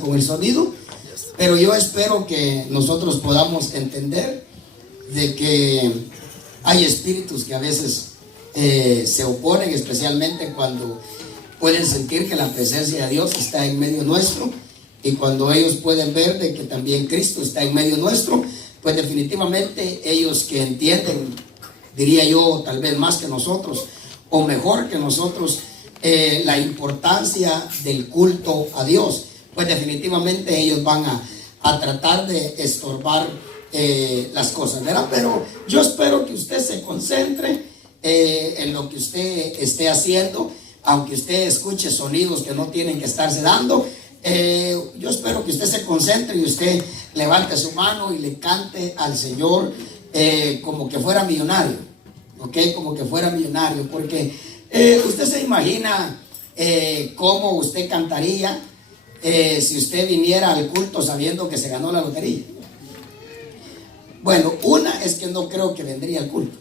Con el sonido, pero yo espero que nosotros podamos entender de que hay espíritus que a veces se oponen, especialmente cuando pueden sentir que la presencia de Dios está en medio nuestro, y cuando ellos pueden ver de que también Cristo está en medio nuestro, pues definitivamente ellos que entienden, diría yo, tal vez más que nosotros o mejor que nosotros, la importancia del culto a Dios, pues definitivamente ellos van a tratar de estorbar las cosas, ¿verdad? Pero yo espero que usted se concentre en lo que usted esté haciendo, aunque usted escuche sonidos que no tienen que estarse dando. Yo espero que usted se concentre y usted levante su mano y le cante al Señor como que fuera millonario, ¿ok? Como que fuera millonario, porque usted se imagina cómo usted cantaría si usted viniera al culto sabiendo que se ganó la lotería. Bueno, una es que no creo que vendría al culto.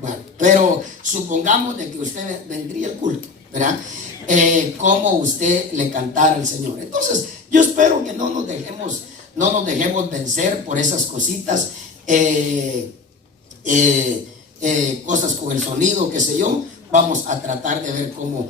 Bueno, pero supongamos de que usted vendría al culto, ¿verdad? Cómo usted le cantara al Señor. Entonces, yo espero que no nos dejemos vencer por esas cositas, cosas con el sonido, qué sé yo. Vamos a tratar de ver cómo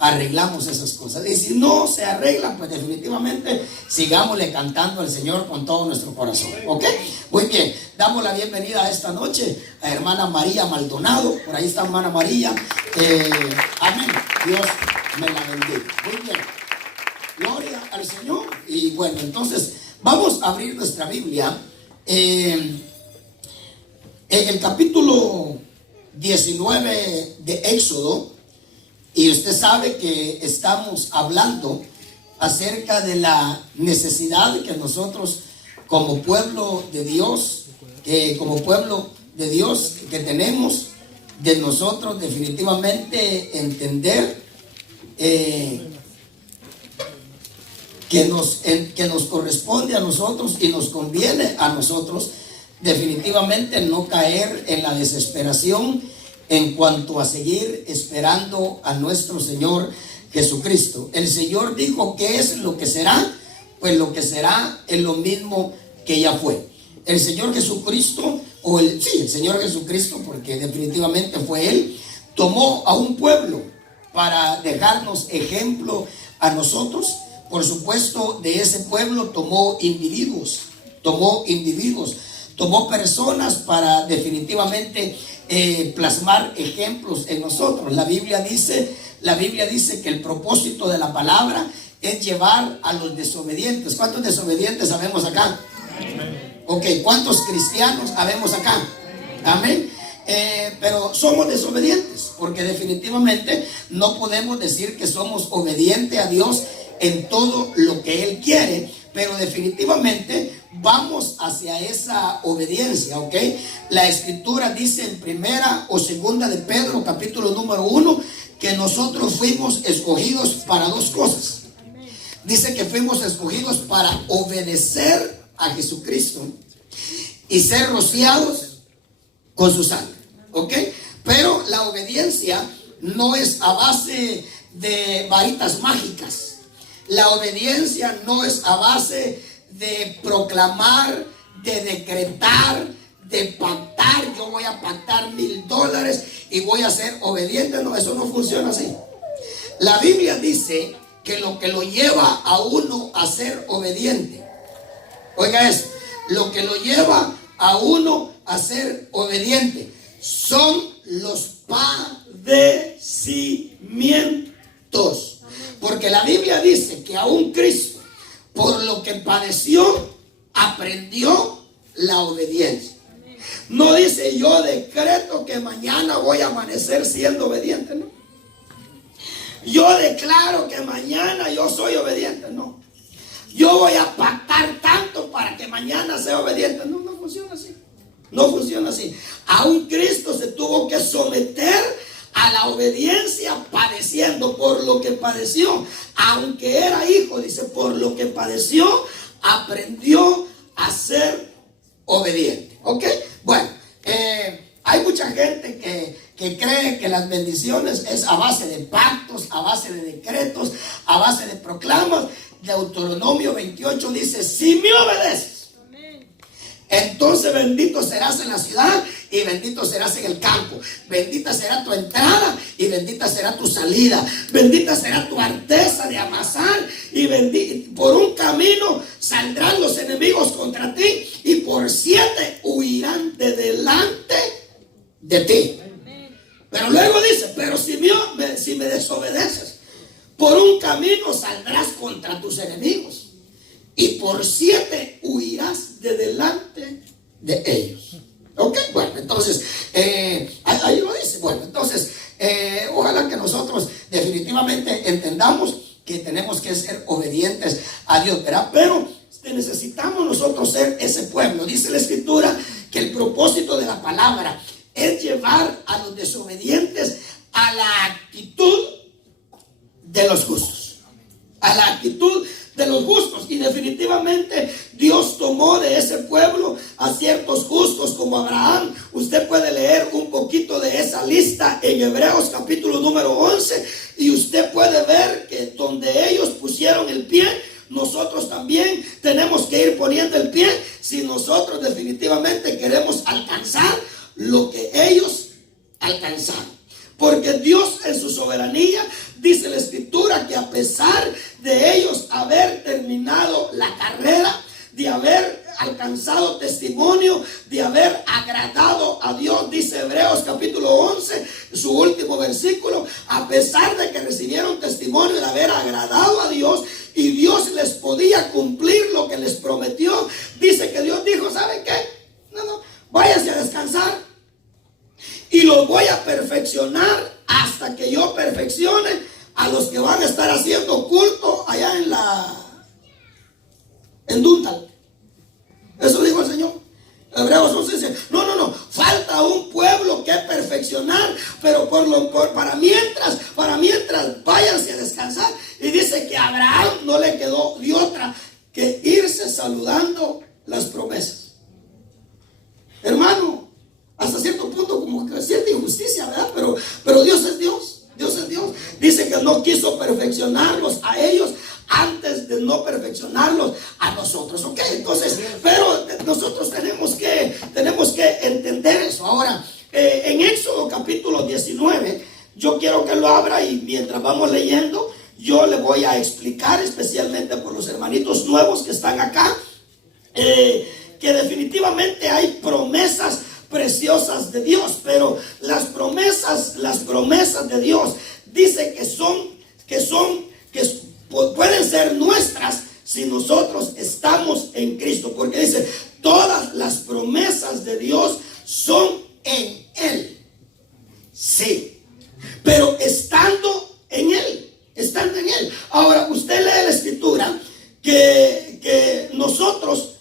arreglamos esas cosas. Y si no se arregla, pues definitivamente sigámosle cantando al Señor con todo nuestro corazón, ¿ok? Muy bien, damos la bienvenida a esta noche a hermana María Maldonado. Por ahí está hermana María. Amén, Dios me la bendiga. Muy bien, gloria al Señor. Y bueno, entonces vamos a abrir nuestra Biblia en el capítulo 19 de Éxodo. Y usted sabe que estamos hablando acerca de la necesidad que nosotros como pueblo de Dios, que tenemos de nosotros definitivamente entender que nos corresponde a nosotros y nos conviene a nosotros definitivamente no caer en la desesperación en cuanto a seguir esperando a nuestro Señor Jesucristo. El Señor dijo: ¿qué es lo que será? Pues lo que será es lo mismo que ya fue. El Señor Jesucristo, el Señor Jesucristo, porque definitivamente fue Él, tomó a un pueblo para dejarnos ejemplo a nosotros. Por supuesto, de ese pueblo tomó individuos, tomó personas para definitivamente plasmar ejemplos en nosotros. La Biblia dice que el propósito de la palabra es llevar a los desobedientes. ¿Cuántos desobedientes habemos acá? Amén. Ok, ¿cuántos cristianos habemos acá? Amén. Pero somos desobedientes, porque definitivamente no podemos decir que somos obedientes a Dios en todo lo que Él quiere, pero definitivamente vamos hacia esa obediencia, ¿ok? La escritura dice en primera o segunda de Pedro, capítulo número 1, que nosotros fuimos escogidos para dos cosas. Dice que fuimos escogidos para obedecer a Jesucristo y ser rociados con su sangre, ¿ok? Pero la obediencia no es a base de varitas mágicas. La obediencia no es a base de proclamar, de decretar, de pactar. Yo voy a pactar $1000 y voy a ser obediente. No, eso no funciona así. La Biblia dice que lo que lo lleva a uno a ser obediente, oiga eso, lo que lo lleva a uno a ser obediente son los padecimientos. Porque la Biblia dice que aún Cristo, por lo que padeció, aprendió la obediencia. No dice: yo decreto que mañana voy a amanecer siendo obediente, no. Yo declaro que mañana yo soy obediente, no. Yo voy a pactar tanto para que mañana sea obediente. No, no funciona así. No funciona así. Aún Cristo se tuvo que someter a la obediencia padeciendo. Por lo que padeció, aunque era hijo, dice, por lo que padeció, aprendió a ser obediente. ¿Ok? Bueno, hay mucha gente que cree que las bendiciones es a base de pactos, a base de decretos, a base de proclamas. Deuteronomio 28 dice: si me obedeces, entonces bendito serás en la ciudad y bendito serás en el campo. Bendita será tu entrada y bendita será tu salida. Bendita será tu arteza de amasar y por un camino saldrán los enemigos contra ti y por 7 huirán de delante de ti. Pero luego dice: pero si me desobedeces, por un camino saldrás contra tus enemigos y por 7 huirás de delante de ellos. Ok, bueno, entonces ahí lo dice. Bueno, entonces ojalá que nosotros definitivamente entendamos que tenemos que ser obedientes a Dios, ¿verdad? Pero necesitamos nosotros ser ese pueblo. Dice la Escritura que el propósito de la palabra es llevar a los desobedientes a la actitud de los justos. A la actitud de los justos. Y definitivamente Dios tomó de ese pueblo a ciertos justos como Abraham. Usted puede leer un poquito de esa lista en Hebreos capítulo número 11 y usted puede ver que donde ellos pusieron el pie, nosotros también tenemos que ir poniendo el pie si nosotros definitivamente queremos alcanzar lo que ellos alcanzaron. Porque Dios en su soberanía, dice la Escritura, que a pesar de ellos haber terminado la carrera, de haber alcanzado testimonio, de haber agradado a Dios, dice Hebreos capítulo 11, su último versículo, a pesar de que recibieron testimonio de haber agradado a Dios y Dios les podía cumplir lo que les prometió, dice que Dios dijo: ¿saben qué? No, váyanse a descansar. Y los voy a perfeccionar hasta que yo perfeccione a los que van a estar haciendo culto allá en Duntal. Eso dijo el Señor. Hebreos 11 dice: no, falta un pueblo que perfeccionar, pero para mientras váyanse a descansar. Y dice que a Abraham no le quedó de otra que irse saludando las promesas. Hermano, hasta cierto punto como que siente injusticia, ¿verdad? Pero Dios es Dios. Dios es Dios. Dice que no quiso perfeccionarlos a ellos antes de no perfeccionarlos a nosotros. Ok, entonces, pero nosotros tenemos que entender eso. Ahora, en Éxodo capítulo 19, yo quiero que lo abra y mientras vamos leyendo, yo le voy a explicar, especialmente por los hermanitos nuevos que están acá, que definitivamente hay promesas preciosas de Dios, pero las promesas de Dios dice que pueden ser nuestras si nosotros estamos en Cristo, porque dice: todas las promesas de Dios son en Él. Sí, pero estando en Él. Ahora, usted lee la Escritura que nosotros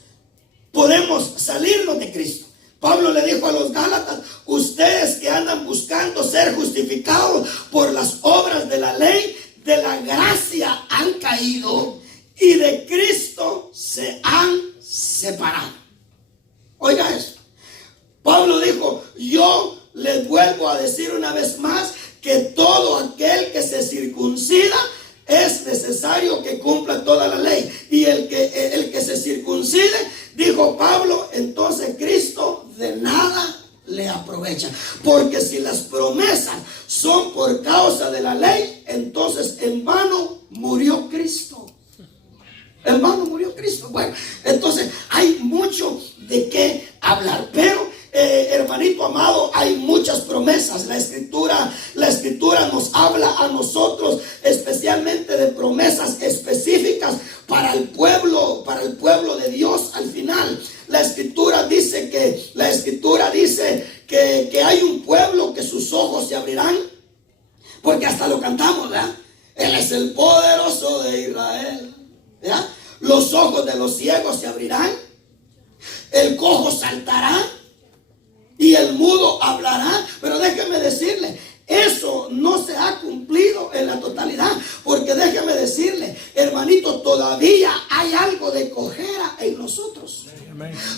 podemos salirnos de Cristo. Pablo le dijo a los Gálatas: ustedes que andan buscando ser justificados por las obras de la ley, de la gracia han caído y de Cristo se han separado. Oiga eso. Pablo dijo: yo les vuelvo a decir una vez más que todo aquel que se circuncida es necesario que cumpla toda la ley. Y el que se circuncide, dijo Pablo, entonces Cristo de nada le aprovecha. Porque si las promesas son por causa de la ley, entonces en vano murió Cristo. En vano murió Cristo. Bueno, entonces hay mucho de qué hablar. Pero hermanito amado, hay muchas promesas. La escritura nos habla a nosotros especialmente de promesas específicas para el pueblo de Dios al final. La escritura dice que hay un pueblo que sus ojos se abrirán, porque hasta lo cantamos, ¿verdad? Él es el poderoso de Israel, ¿verdad? Los ojos de los ciegos se abrirán, el cojo saltará y el mudo hablará. Pero déjeme decirle, eso no se ha cumplido en la totalidad, porque déjeme decirle, hermanito, todavía hay algo de cojera en nosotros.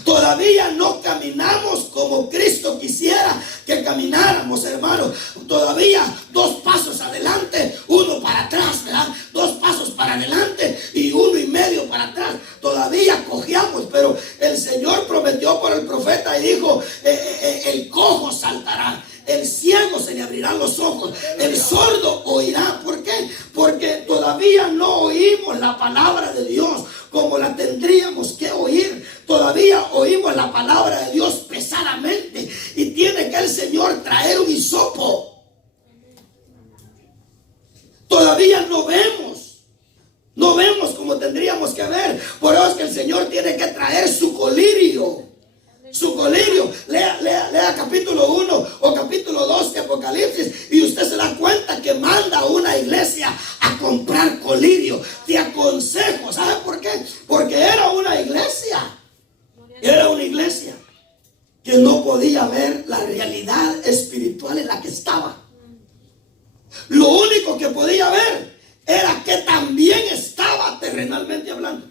Todavía no caminamos como Cristo quisiera que camináramos, hermanos. Todavía 2 pasos adelante, 1 para atrás, ¿verdad? 2 pasos para adelante y 1.5 para atrás. Todavía cojeamos, pero el Señor prometió por el profeta y dijo, el cojo saltará, el ciego se le abrirán los ojos, el sordo oirá. ¿Por qué? Porque todavía no oímos la palabra de Dios como la tendríamos que oír. Todavía oímos la palabra de Dios pesadamente y tiene que el Señor traer un hisopo. Todavía no vemos como tendríamos que ver. Por eso es que el Señor tiene que traer su colirio. Su colirio. Lea capítulo 1 o capítulo 2 de Apocalipsis y usted se da cuenta que manda a una iglesia a comprar colirio. Te aconsejo, ¿sabe por qué? Porque era una iglesia que no podía ver la realidad espiritual en la que estaba. Lo único que podía ver era que también estaba terrenalmente hablando.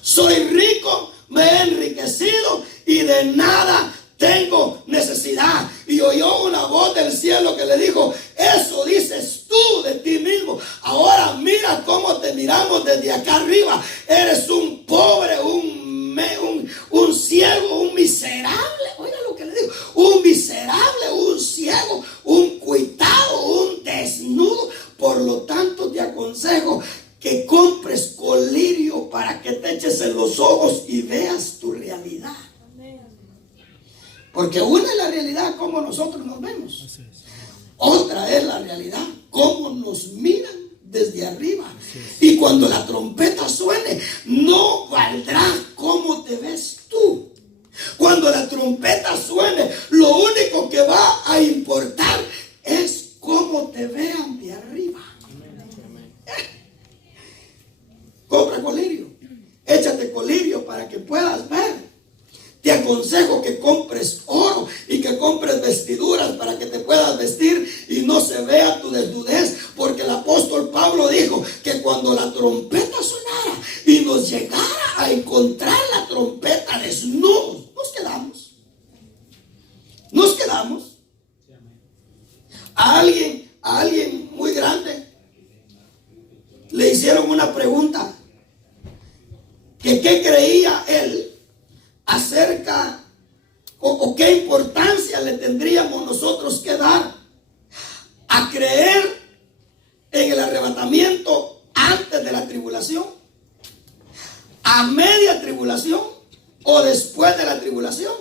Soy rico, me he enriquecido y de nada tengo necesidad. Y oyó una voz del cielo que le dijo, eso dices tú de ti mismo. Ahora mira cómo te miramos desde acá arriba. Eres un pobre, un ciego, un miserable. Oiga lo que le digo. Un miserable, un ciego, un cuitado, un desnudo. Por lo tanto te aconsejo que compres colirio para que te eches en los ojos y veas tu realidad. Porque una es la realidad como nosotros nos vemos. Otra es la realidad como nos miran desde arriba. Y cuando la trompeta suene, no valdrá cómo te ves tú. Cuando la trompeta suene, lo único que va a importar es cómo te vean de arriba. Compra colirio, échate colirio para que puedas ver. Te aconsejo que compres oro y que compres vestiduras para que te puedas vestir y no se vea tu desnudez, porque el apóstol Pablo dijo que cuando la trompeta sonara y nos llegara a encontrar la trompeta desnudos, nos quedamos. A alguien muy grande le hicieron una pregunta, que qué creía él acerca o qué importancia le tendríamos nosotros que dar a creer en el arrebatamiento antes de la tribulación, a media tribulación o después de la tribulación.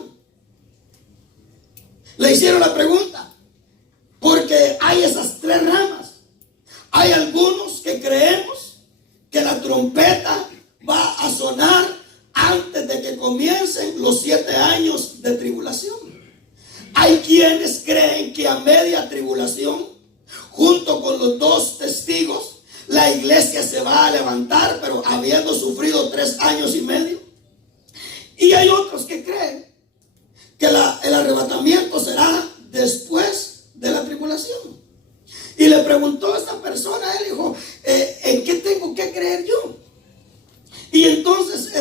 Le hicieron la pregunta porque hay esas 3 ramas. Hay algunos que creemos que la trompeta va a sonar antes de que comiencen los 7 años de tribulación. Hay quienes creen que a media tribulación, junto con los 2 testigos, la iglesia se va a levantar, pero habiendo sufrido 3 años y medio. Y hay otros que creen que el arrebatamiento será después de la tribulación. Y le preguntó a esta persona, él dijo, ¿en qué tengo que creer yo? Y entonces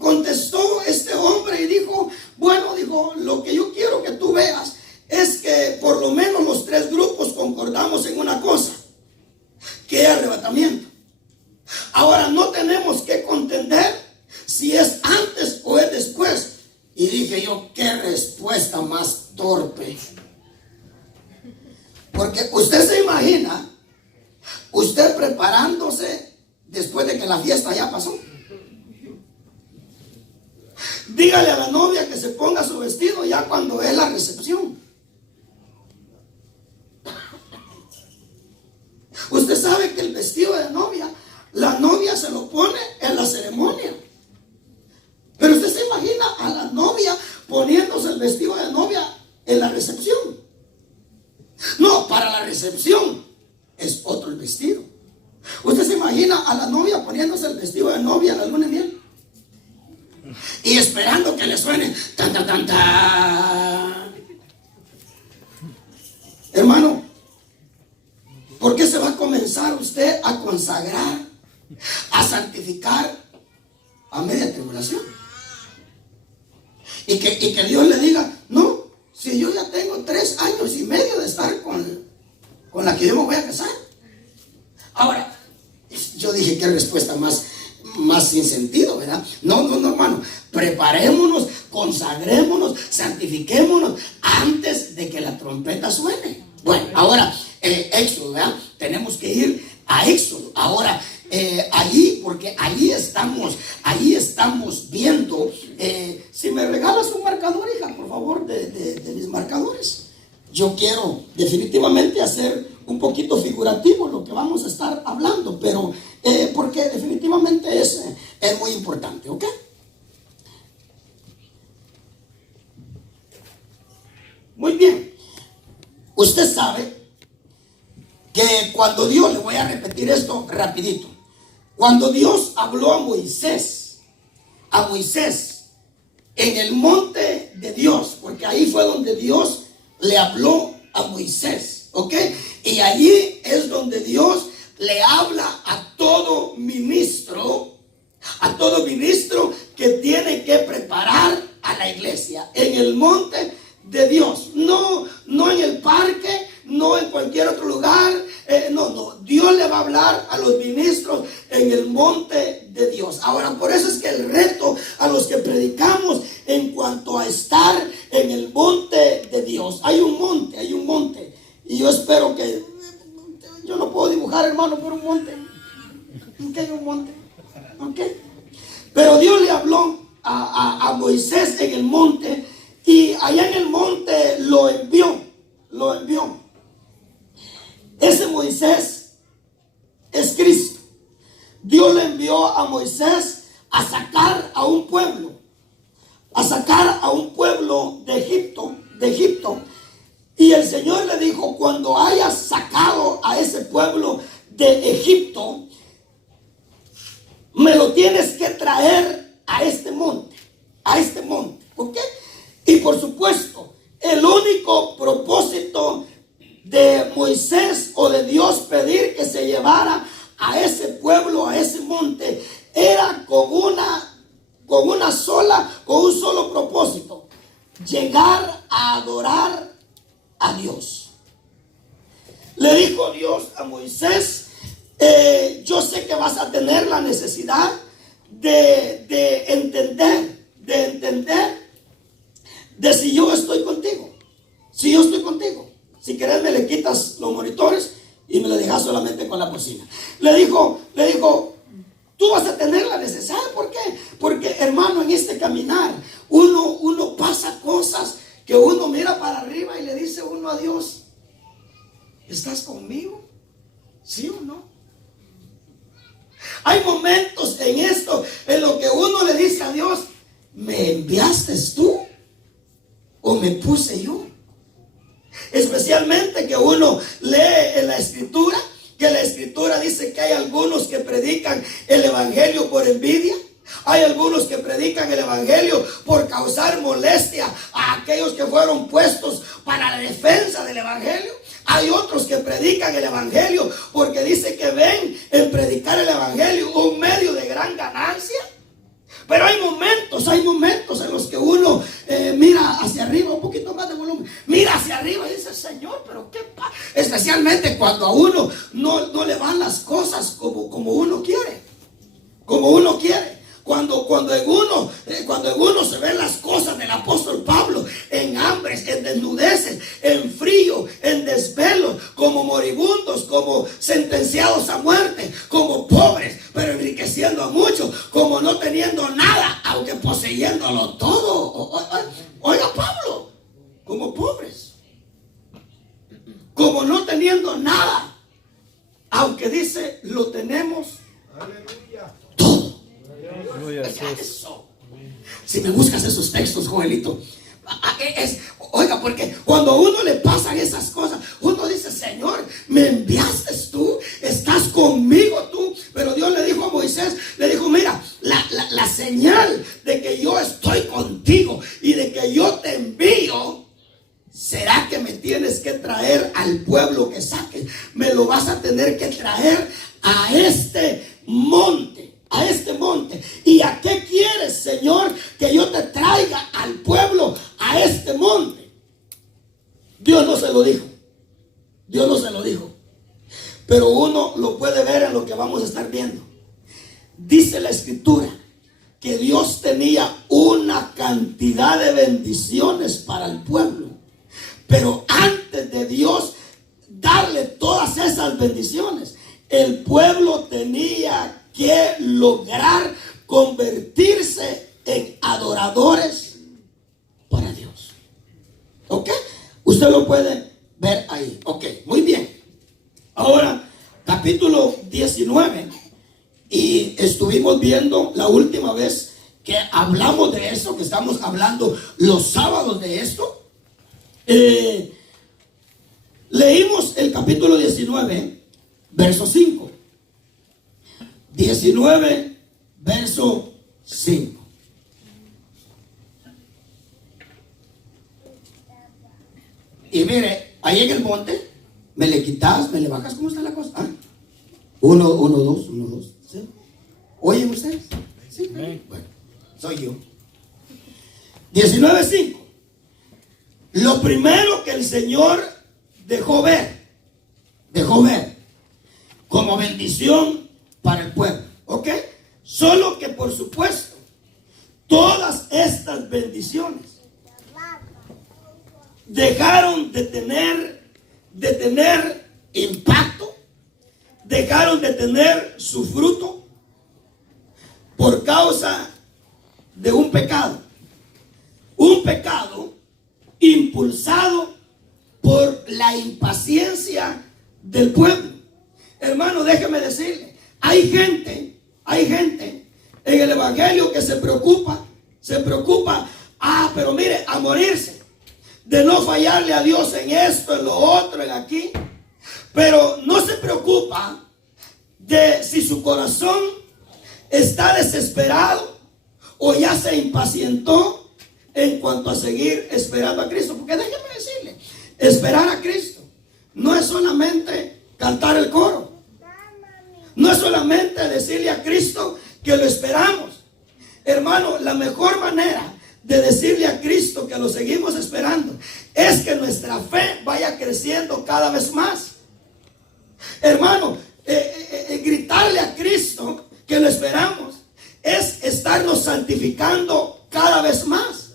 contestó este hombre y dijo, bueno, dijo, lo que yo quiero que tú veas es que por lo menos los 3 grupos concordamos en una cosa, que es arrebatamiento. Ahora no tenemos que contender si es antes o es después. Y dije yo, qué respuesta más torpe. Porque usted se imagina, usted preparándose después de que la fiesta ya pasó. Dígale a la novia que se ponga su vestido ya cuando es la recepción. Usted sabe que el vestido de novia, la novia se lo pone en la ceremonia. Pero usted se imagina a la novia poniéndose el vestido de novia en la recepción. No, para la recepción es otro el vestido. Usted se imagina a la novia poniéndose el vestido de novia en la luna de miel y esperando que le suene tan tan tan tan. Hermano, ¿por qué se va a comenzar usted a consagrar, a santificar a media tribulación? Y que Dios le diga, no, si yo ya tengo 3 años y medio de estar con la que yo me voy a casar. Ahora, yo dije, qué respuesta más sin sentido, ¿verdad? No, hermano, preparémonos, consagrémonos, santifiquémonos antes de que la trompeta suene. Bueno, ahora, Éxodo, ¿verdad? Tenemos que ir a Éxodo. Ahora, allí, porque allí estamos viendo. Si me regalas un marcador, hija, por favor, de mis marcadores. Yo quiero definitivamente hacer un poquito figurativo lo que vamos a estar hablando, pero porque definitivamente es muy importante, ¿ok? Muy bien. Usted sabe que cuando Dios, le voy a repetir esto rapidito, cuando Dios habló a Moisés en el monte de Dios, porque ahí fue donde Dios le habló a Moisés, ¿ok? Y allí es donde Dios le habla a todo ministro que tiene que preparar a la iglesia en el monte de Dios, no en el parque, no en cualquier otro lugar, no, Dios le va a hablar a los ministros en el monte de Dios. Ahora, por eso es que el reto a los que predicamos en cuanto a estar en el monte de Dios, hay un monte, y yo espero que, yo no puedo dibujar, hermano, por un monte, ¿ok? Un monte, ¿ok? Pero Dios le habló a Moisés en el monte, y allá en el monte lo envió. Ese Moisés es Cristo. Dios le envió a Moisés a sacar a un pueblo de Egipto. Y el Señor le dijo, cuando hayas sacado a ese pueblo de Egipto, me lo tienes que traer a este monte, ¿ok? Y por supuesto, el único propósito de Moisés o de Dios pedir que se llevara a ese pueblo, a ese monte, era con un solo propósito: llegar a adorar a Dios. Le dijo Dios a Moisés, yo sé que vas a tener la necesidad de entender de si yo estoy contigo. Si querés, me le quitas los monitores y me lo dejas solamente con la bocina. Le dijo, tú vas a tener la necesidad. ¿Por qué? Porque, hermano, en este caminar, uno pasa cosas que uno mira para arriba y le dice uno a Dios, ¿estás conmigo? ¿Sí o no? Hay momentos en esto en lo que uno le dice a Dios, ¿me enviaste tú o me puse yo? Especialmente que uno lee en la escritura, que la escritura dice que hay algunos que predican el evangelio por envidia. Hay algunos que predican el evangelio por causar molestia a aquellos que fueron puestos para la defensa del evangelio. Hay otros que predican el evangelio porque dice que ven en predicar el evangelio un medio de gran ganancia. Pero hay momentos en los que uno mira hacia arriba, un poquito más de volumen, mira hacia arriba y dice, Señor, pero qué pasa. Especialmente cuando a uno no le van las cosas como uno quiere. Cuando en uno se ven las cosas del apóstol Pablo, en hambres, en desnudeces, en frío, en desvelos, como moribundos, como sentenciados a muerte, como pobres, pero enriqueciendo a muchos, como no teniendo nada, aunque poseyéndolo todo. Oiga, Pablo, como pobres, como no teniendo nada, aunque dice, lo tenemos todo. Eso. Si me buscas esos textos, Joelito, oiga, porque cuando a uno le pasan esas cosas, uno dice, Señor, me enviaste tú, estás conmigo tú. Pero Dios le dijo a Moisés, le dijo, mira, la señal de que yo estoy contigo y de que yo te envío será que me tienes que traer al pueblo que saques. Me lo vas a tener que traer a este monte. ¿Y a qué quieres, Señor, que yo te traiga al pueblo dice la escritura que Dios tenía una cantidad de bendiciones para el pueblo. Pero antes de Dios darle todas esas bendiciones, el pueblo tenía que lograr convertirse en adoradores para Dios. ¿Ok? Usted lo puede ver ahí. Ok, muy bien. Ahora, capítulo 19. Y estuvimos viendo la última vez que hablamos de esto, que estamos hablando los sábados de esto. Leímos el capítulo 19, verso 5. 19, verso 5. Y mire, ahí en el monte, me le quitas, me le bajas, ¿cómo está la cosa? ¿Ah? 1, 2, 1, 2. ¿Sí? ¿Oyen ustedes? Sí. Bueno, soy yo. 19:5. Lo primero que el Señor dejó ver como bendición para el pueblo. ¿Ok? Solo que por supuesto, todas estas bendiciones dejaron de tener impacto, dejaron de tener su fruto por causa de un pecado impulsado por la impaciencia del pueblo. Hermano, déjeme decirle, hay gente en el evangelio que se preocupa, pero mire, a morirse, de no fallarle a Dios en esto, en lo otro, en aquí, pero no se preocupa de si su corazón está desesperado o ya se impacientó en cuanto a seguir esperando a Cristo. Porque déjeme decirle, esperar a Cristo no es solamente cantar el coro, no es solamente decirle a Cristo que lo esperamos. Hermano, la mejor manera de decirle a Cristo que lo seguimos esperando es que nuestra fe vaya creciendo cada vez más. Hermano, gritarle a Cristo que lo esperamos es estarnos santificando cada vez más.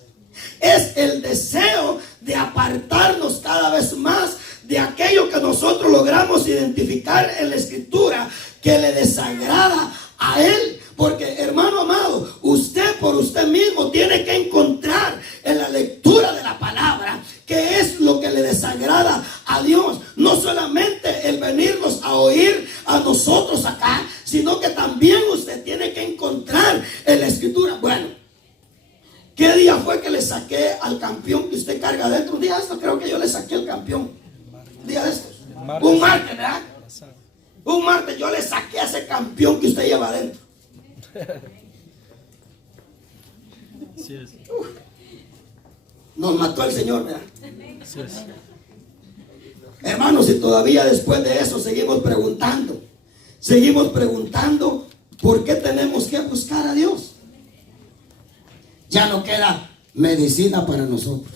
Es el deseo de apartarnos cada vez más de aquello que nosotros logramos identificar en la Escritura que le desagrada a Él. Porque, hermano amado, usted por usted mismo tiene que encontrar en la lectura de la palabra qué es lo que le desagrada a Dios. No solamente el venirnos a oír a nosotros acá, sino que también usted tiene que encontrar en la Escritura. Bueno, ¿qué día fue que le saqué al campeón que usted carga adentro? Un día de esto creo que yo le saqué al campeón. Un día de estos. Un martes, ¿verdad? Un martes yo le saqué a ese campeón que usted lleva adentro. Nos mató el Señor, ¿verdad? Hermanos, y todavía después de eso seguimos preguntando por qué tenemos que buscar a Dios. Ya no queda medicina para nosotros.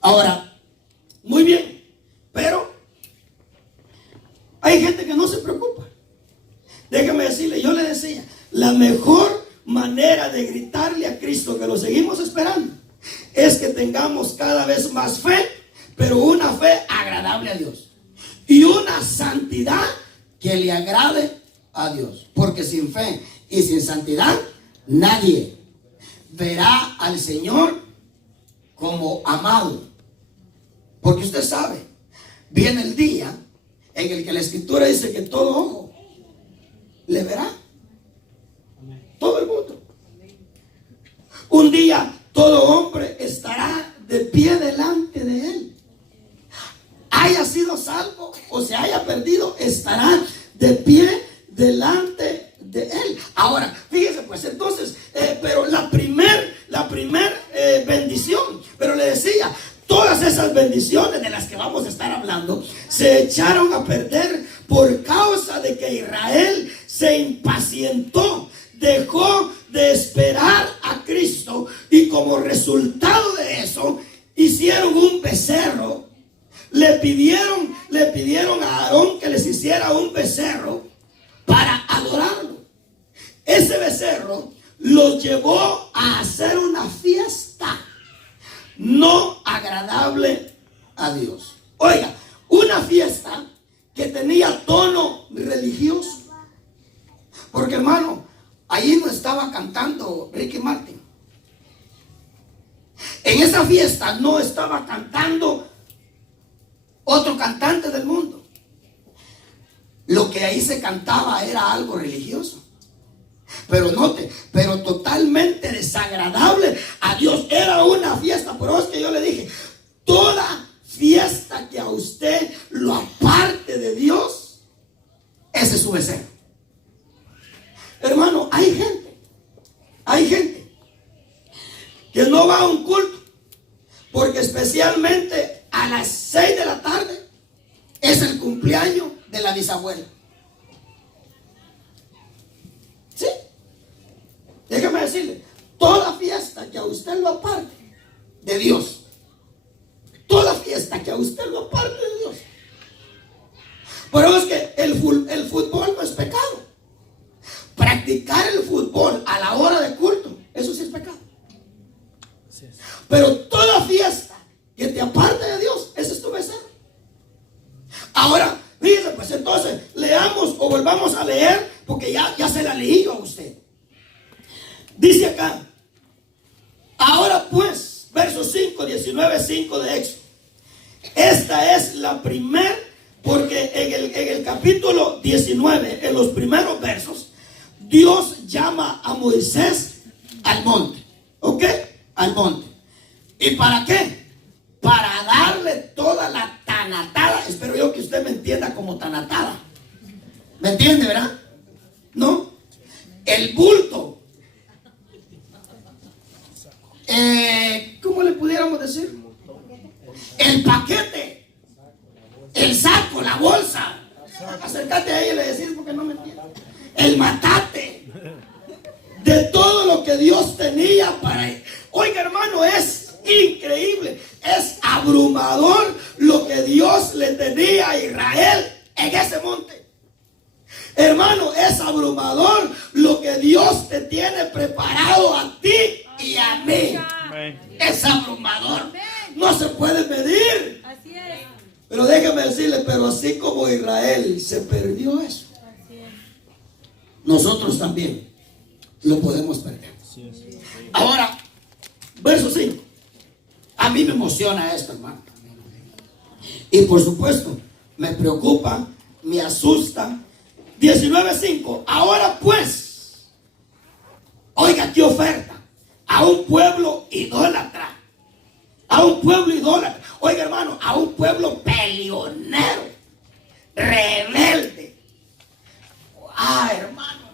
Ahora, muy bien, pero hay gente que no se preocupa. Déjame decirle, yo le decía, la mejor manera de gritarle a Cristo que lo seguimos esperando es que tengamos cada vez más fe, pero una fe agradable a Dios y una santidad que le agrade a Dios. Porque sin fe y sin santidad nadie verá al Señor como amado. Porque usted sabe, viene el día en el que la Escritura dice que todo ojo le verá. Todo el mundo. Un día todo hombre estará de pie delante de Él. Haya sido salvo o se haya perdido, estará de pie delante de Él. Ahora, fíjese pues, entonces, pero la primer bendición, pero le decía, todas esas bendiciones de las que vamos a estar hablando se echaron a perder por causa de que Israel se impacientó, dejó de esperar a Cristo, y como resultado de eso hicieron un becerro. Le pidieron a Aarón que les hiciera un becerro para adorarlo. diablo los llevó a hacer una fiesta no agradable a Dios. Oiga, una fiesta que tenía tono religioso. Porque, hermano, ahí no estaba cantando Ricky Martin. En esa fiesta no estaba cantando otro cantante del mundo. Lo que ahí se cantaba era algo religioso. Pero note, pero totalmente desagradable a Dios. Era una fiesta. Por eso es que yo le dije, toda fiesta que a usted lo aparte de Dios, ese es su becerro. Hermano, hay gente que no va a un culto porque especialmente a las 6 de la tarde es el cumpleaños de la bisabuela. ¿Sí? Déjame decirle, toda fiesta que a usted lo aparte de Dios, toda fiesta que a usted lo aparte de Dios. Pero es que el fútbol no es pecado. Practicar el fútbol a la hora de culto, eso sí es pecado. Pero toda fiesta que te aparte de Dios, ese es tu becerro. Ahora, fíjese, pues entonces leamos o volvamos a leer, porque ya se la leí yo a usted. Dice acá, ahora pues, verso 5, 19:5 de Éxodo. Esta es la primera, porque en el capítulo 19, en los primeros versos, Dios llama a Moisés al monte. ¿Ok? Al monte. ¿Y para qué? Para darle toda la tanatada. Espero yo que usted me entienda como tanatada. ¿Me entiende, verdad? ¿No? El bulto. ¿Cómo le pudiéramos decir? El paquete. El saco, la bolsa. Acércate a ella y le decís porque no me entiende. El matate de todo lo que Dios tenía para él. Oiga, hermano, es increíble, es abrumador lo que Dios le tenía a Israel en ese monte. Hermano, es abrumador lo que Dios te tiene preparado a ti y a mí. Es abrumador, no se puede medir. Pero déjeme decirle, pero así como Israel se perdió eso, nosotros también lo podemos perder. Ahora, verso 5. A mí me emociona esto, hermano. Y por supuesto, me preocupa, me asusta. 19:5. Ahora pues, oiga qué oferta. A un pueblo idólatra. A un pueblo idólatra. Oiga, hermano, a un pueblo peleonero, rebelde. Hermano.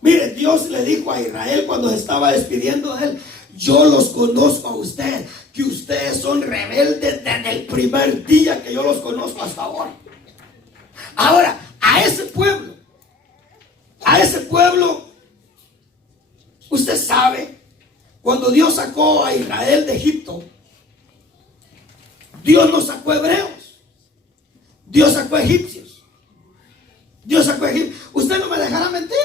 Mire, Dios le dijo a Israel cuando se estaba despidiendo de él: yo los conozco a ustedes, que ustedes son rebeldes desde el primer día que yo los conozco hasta ahora. Ahora, a ese pueblo, usted sabe, cuando Dios sacó a Israel de Egipto, Dios no sacó hebreos, Dios sacó egipcios. Dios sacó a Egipto. Usted no me dejará mentir.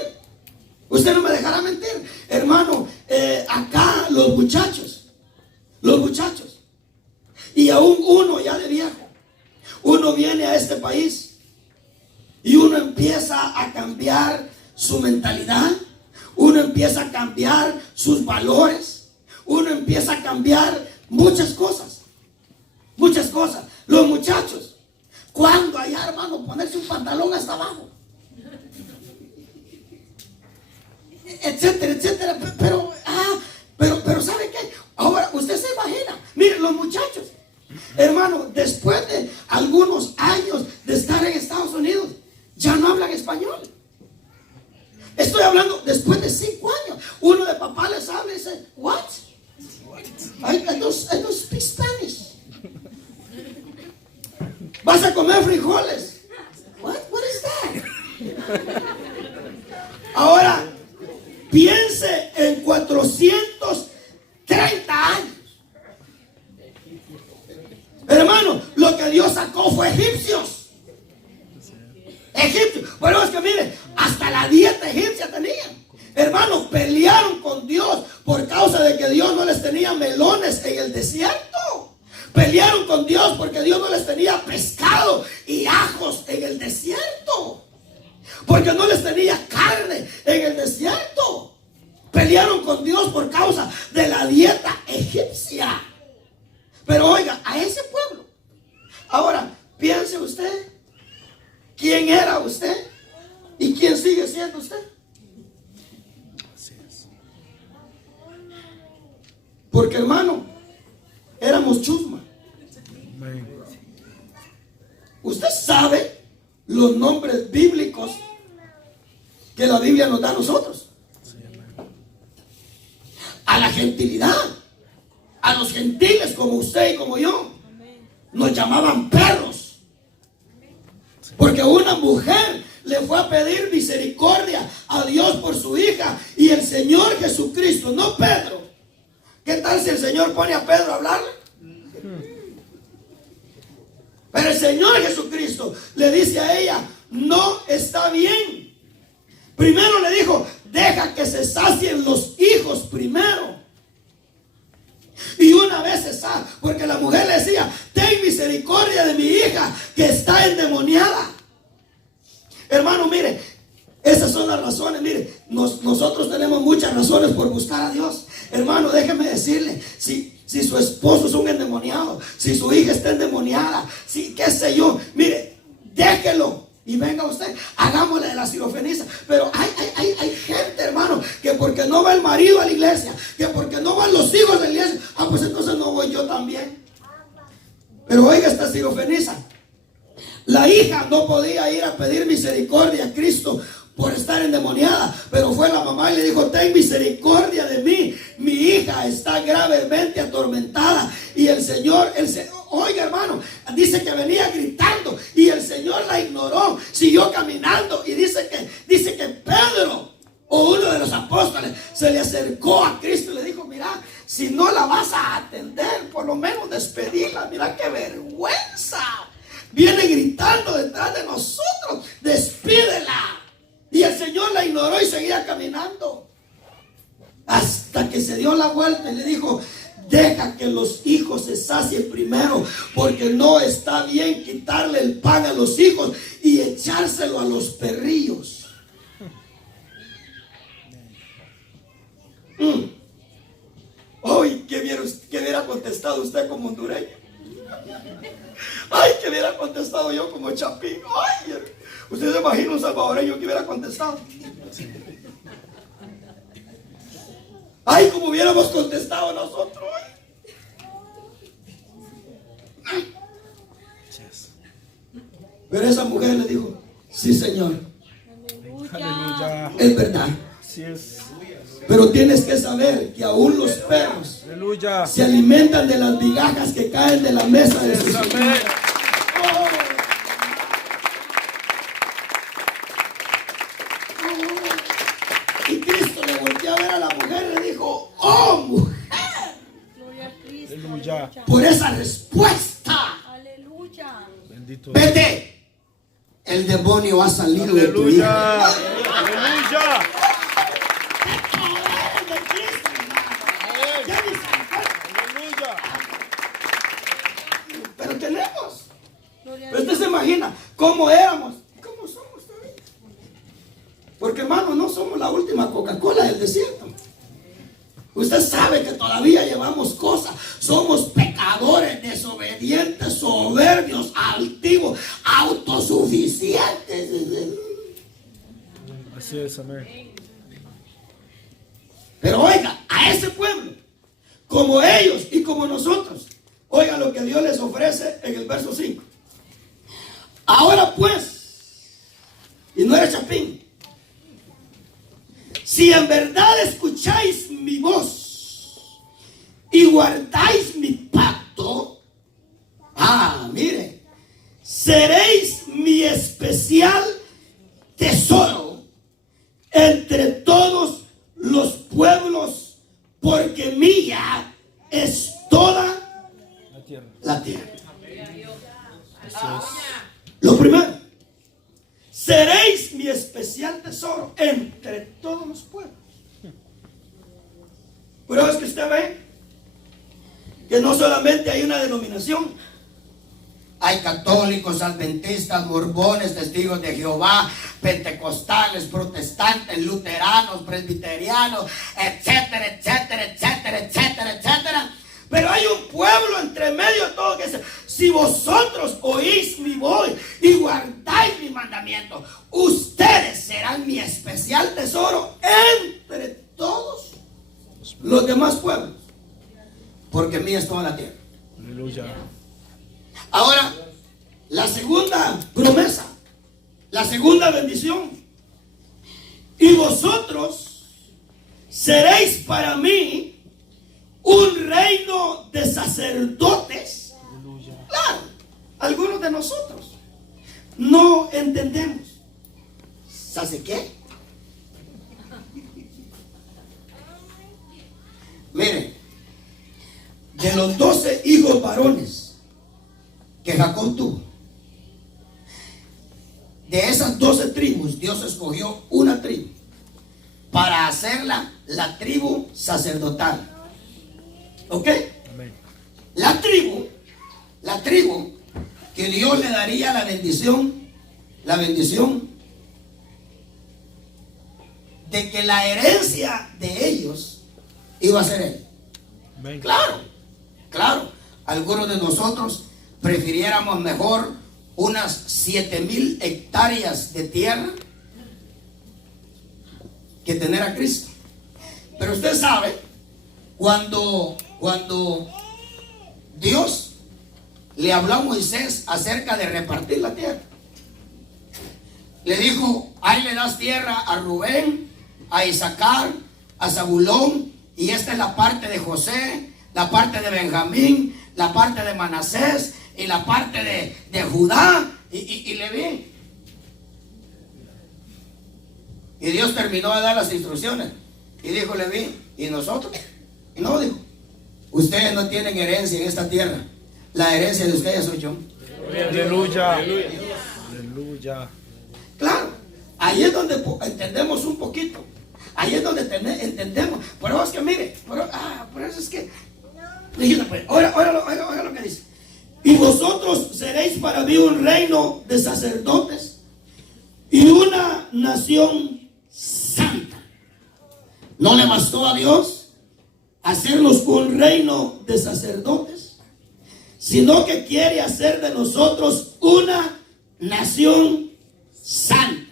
Usted no me dejará mentir. Hermano, acá los muchachos. Y aún uno ya de viejo. Uno viene a este país y uno empieza a cambiar su mentalidad. Uno empieza a cambiar sus valores. Uno empieza a cambiar muchas cosas. Muchas cosas. Los muchachos, ¿cuándo allá, hermano, ponerse un pantalón hasta abajo? Etcétera, etcétera. Pero ¿sabe qué? Ahora, usted se imagina, miren, los muchachos, hermano, después de algunos años de estar en Estados Unidos, ya no hablan español. Estoy hablando después de 5 años. Uno de papá les habla y dice, what? I don't speak Spanish. ¿Vas a comer frijoles? What is that? Ahora, piense en 430 años. Hermano, lo que Dios sacó fue egipcios. Egipcios. Bueno, es que mire, hasta la dieta egipcia tenían. Hermanos, pelearon con Dios por causa de que Dios no les tenía melones en el desierto. Pelearon con Dios porque Dios no les tenía pescado y ajos en el desierto. Porque no les tenía carne en el desierto. Pelearon con Dios por causa de la dieta egipcia. Pero oiga, a ese pueblo. Ahora, piense usted, ¿quién era usted? ¿Y quién sigue siendo usted? Porque hermano, éramos chusma. Usted sabe los nombres bíblicos que la Biblia nos da a nosotros. A la gentilidad, a los gentiles como usted y como yo, nos llamaban perros. Porque una mujer le fue a pedir misericordia a Dios por su hija, y el Señor Jesucristo, no Pedro. ¿Qué tal si el Señor pone a Pedro a hablarle? Pero el Señor Jesucristo le dice a ella, no está bien. Primero le dijo, deja que se sacien los hijos primero. Y una vez se sacia, porque la mujer le decía, ten misericordia de mi hija que está endemoniada. Hermano, mire, esas son las razones. Mire, nosotros tenemos muchas razones por buscar a Dios. Hermano, déjeme decirle, si su esposo es un endemoniado, si su hija está endemoniada, si qué sé yo, mire, déjelo y venga usted, hagámosle de la sirofeniza. Pero hay gente, hermano, que porque no va el marido a la iglesia, que porque no van los hijos a la iglesia, pues entonces no voy yo también. Pero oiga esta sirofeniza. La hija no podía ir a pedir misericordia a Cristo por estar endemoniada, pero fue la mamá y le dijo, ten misericordia de mí, mi hija está gravemente atormentada. Y el Señor, oiga hermano, dice que venía gritando y el Señor la ignoró, siguió caminando. Y dice que Pedro, o uno de los apóstoles, se le acercó a Cristo y le dijo, mira, si no la vas a atender, por lo menos despedirla. Mira qué vergüenza, viene gritando detrás de nosotros, despídela. Y el Señor la ignoró y seguía caminando. Hasta que se dio la vuelta y le dijo, deja que los hijos se sacien primero, porque no está bien quitarle el pan a los hijos y echárselo a los perrillos. Ay, ¿qué hubiera contestado usted como hondureño? Ay, ¿qué hubiera contestado yo como chapín? Ay, ¿usted se imagina un salvadoreño que hubiera contestado? Ay, como hubiéramos contestado nosotros. Ay. Pero esa mujer le dijo, sí, Señor. Aleluya. Es verdad. Sí es. Pero tienes que saber que aún los perros, aleluya, se alimentan de las migajas que caen de la mesa de sus hijos. Y Cristo le volteó a ver a la mujer y le dijo, oh mujer, aleluya, por esa respuesta, aleluya, bendito, vete, el demonio ha salido, aleluya, de tu hija. Aleluya. Pero tenemos. Pero usted se imagina cómo éramos y cómo somos todavía. Porque hermano, no somos la última Coca-Cola del desierto. Usted sabe que todavía llevamos cosas. Somos pecadores, desobedientes, soberbios, altivos, autosuficientes. Así es, amén. Pero oiga, a ese pueblo, como ellos y como nosotros, oiga lo que Dios les ofrece en el verso 5. Ahora pues, y no era chapín, si en verdad escucháis mi voz y guardáis mi pacto, mire, seréis mi especial tesoro entre todos los pueblos, porque mía es toda la tierra. Lo primero, seréis mi especial tesoro entre todos los pueblos. Pero es que usted ve que no solamente hay una denominación. Hay católicos, adventistas, mormones, testigos de Jehová, pentecostales, protestantes, luteranos, presbiterianos, etcétera, etcétera, etcétera, etcétera, etcétera. Pero hay un pueblo entre medio de todo que dice: si vosotros oís mi voz y guardáis mi mandamiento, ustedes serán mi especial tesoro entre todos los demás pueblos, porque mía es toda la tierra. Aleluya. Ahora, la segunda promesa, la segunda bendición: y vosotros seréis para mí un reino de sacerdotes. Aleluya. Claro, algunos de nosotros no entendemos. ¿Sabe qué? Miren, de los 12 hijos varones que Jacob tuvo, de esas 12 tribus, Dios escogió una tribu para hacerla la tribu sacerdotal. ¿Ok? Amén. La tribu que Dios le daría la bendición de que la herencia de ellos iba a ser él. Amén. Claro, algunos de nosotros prefiriéramos mejor unas 7,000 hectáreas de tierra que tener a Cristo. Pero usted sabe, cuando Dios le habló a Moisés acerca de repartir la tierra, le dijo: ahí le das tierra a Rubén, a Isaacar, a Zabulón, y esta es la parte de José, la parte de Benjamín, la parte de Manasés y la parte de Judá y Leví. Y Dios terminó de dar las instrucciones y dijo Leví: ¿y nosotros? No, dijo: ustedes no tienen herencia en esta tierra, la herencia de ustedes soy yo. Aleluya. Aleluya. Claro, ahí es donde entendemos un poquito. Ahí es donde entendemos. Pero es que mire, por eso es que. Oiga lo que dice: y vosotros seréis para mí un reino de sacerdotes y una nación santa. ¿No le bastó a Dios hacernos un reino de sacerdotes? Sino que quiere hacer de nosotros una nación santa.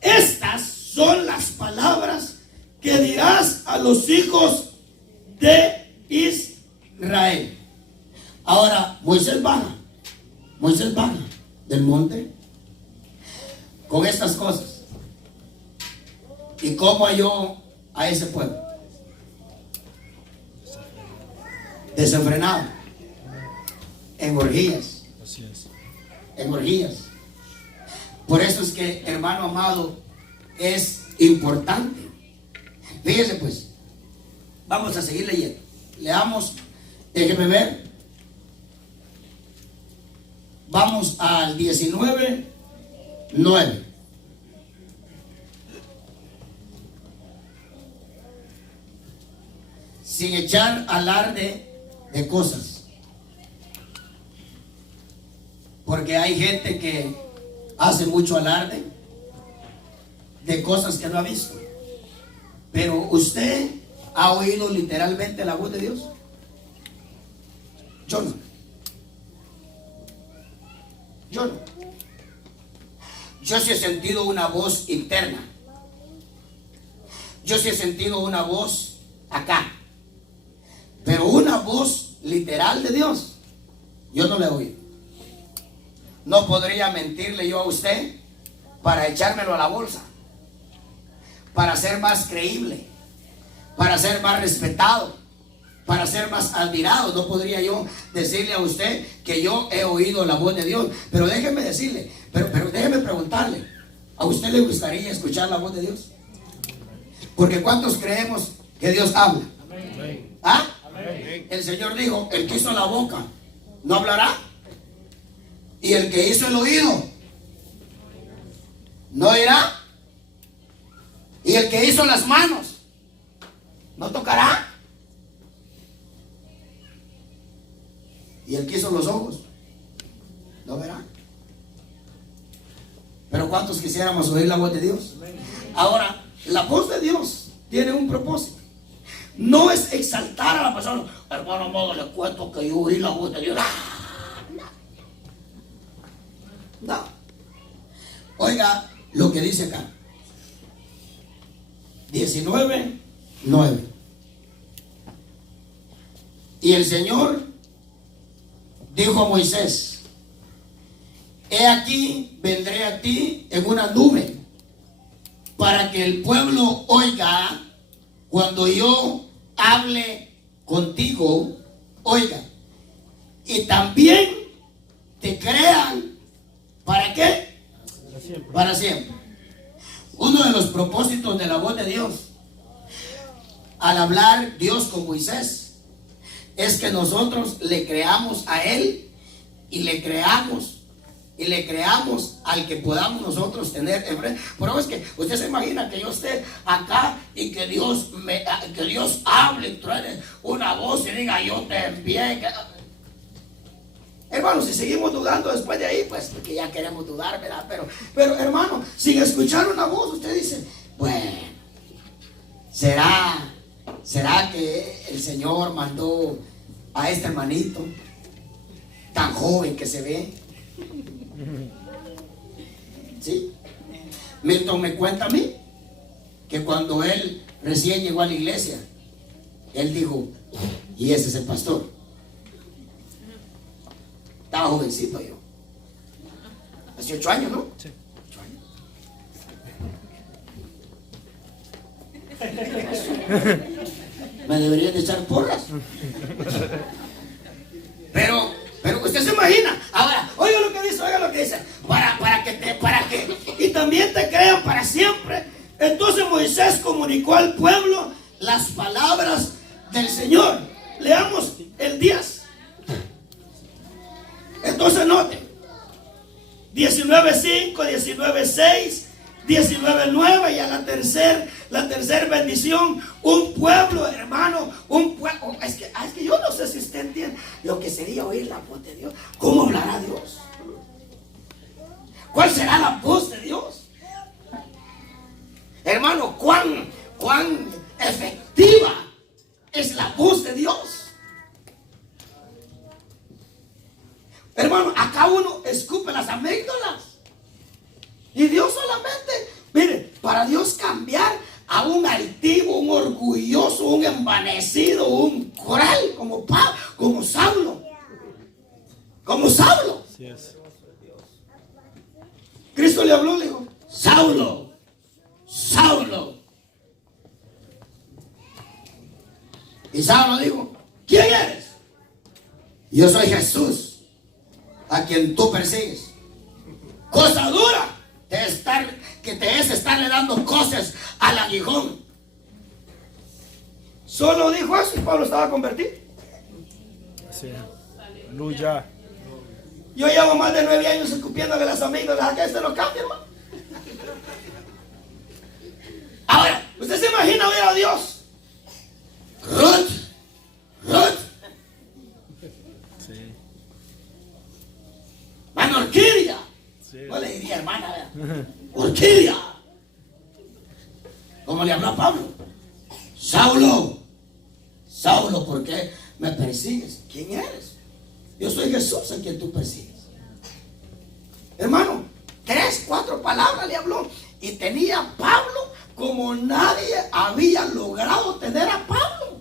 Estas son las palabras que dirás a los hijos de Israel. Ahora Moisés baja del monte con estas cosas. ¿Y cómo halló a ese pueblo? Desenfrenado, en orgías. Así es. En orgías. Por eso es que, hermano amado, es importante. Fíjese pues, vamos a seguir leyendo. Leamos, déjeme ver. Vamos al 19:9. Sin echar alarde de cosas. Porque hay gente que hace mucho alarde de cosas que no ha visto. Pero usted ha oído literalmente la voz de Dios. Yo no. Yo sí he sentido una voz interna. Yo sí he sentido una voz acá. Pero una voz literal de Dios, yo no la he oído. No podría mentirle yo a usted para echármelo a la bolsa, para ser más creíble, para ser más respetado, para ser más admirado. No podría yo decirle a usted que yo he oído la voz de Dios. Pero déjeme decirle, pero déjeme preguntarle: ¿a usted le gustaría escuchar la voz de Dios? Porque ¿cuántos creemos que Dios habla? ¿Ah? El Señor dijo: el que hizo la boca no hablará, y el que hizo el oído no oirá, y el que hizo las manos ¿No tocará? Y el que hizo los ojos, ¿no verá? Pero ¿cuántos quisiéramos oír la voz de Dios? Ahora, la voz de Dios tiene un propósito. No es exaltar a la persona. Hermano, no le cuento que yo oí la voz de Dios. No. Oiga lo que dice acá. 19:9. Y el Señor dijo a Moisés: he aquí, vendré a ti en una nube, para que el pueblo oiga cuando yo hable contigo, oiga, y también te crean. ¿Para qué? Para siempre. Para siempre. Uno de los propósitos de la voz de Dios al hablar Dios con Moisés es que nosotros le creamos a Él y le creamos al que podamos nosotros tener enfrente. Pero es que usted se imagina que yo esté acá y que Dios hable, trae una voz y diga: yo te envié. Hermano, si seguimos dudando después de ahí, pues porque ya queremos dudar, ¿verdad? Pero hermano, sin escuchar una voz, usted dice: bueno, ¿será que el Señor mandó a este hermanito tan joven que se ve? ¿Sí? Milton me cuenta a mí que cuando él recién llegó a la iglesia, él dijo: y ese es el pastor. Estaba jovencito yo. Hace 8 años, ¿no? Sí. 8 años. Me deberían de echar porras. Pero usted se imagina. Ahora, oiga lo que dice. Para que y también te crean para siempre. Entonces Moisés comunicó al pueblo las palabras del Señor. Leamos el 10. Entonces noten: 19:5, 19:6, 19:9, y a la tercera bendición, un pueblo, hermano, un pueblo. Es que yo no sé si usted entiende lo que sería oír la voz de Dios. ¿Cómo hablará Dios? ¿Cuál será la voz de Dios? Hermano, cuán efectiva es la voz de Dios. Hermano, acá uno escupe las amígdalas. Y Dios solamente, mire, para Dios cambiar a un altivo, un orgulloso, un envanecido, un cruel, como Saulo. Como Saulo. Así es. Cristo le habló, le dijo: Saulo, Saulo. Y Saulo dijo: ¿quién eres? Yo soy Jesús, a quien tú persigues. Cosa dura que te es estarle dando cosas al aguijón. Solo dijo eso y Pablo estaba convertido. Así es. Aleluya. Yo llevo más de 9 años escupiéndole las amígdalas. ¿A qué se lo cambia, hermano? Ahora, ¿usted se imagina oír a Dios? Ruth. Sí. Mano, orquídea. Sí. No le diría hermana, ¿verdad? Orquídea. Como le habló a Pablo: Saulo, ¿por qué me persigues? ¿Quién eres? Yo soy Jesús a quien tú persigues. Hermano, 3, 4 palabras le habló. Y tenía Pablo como nadie había logrado tener a Pablo,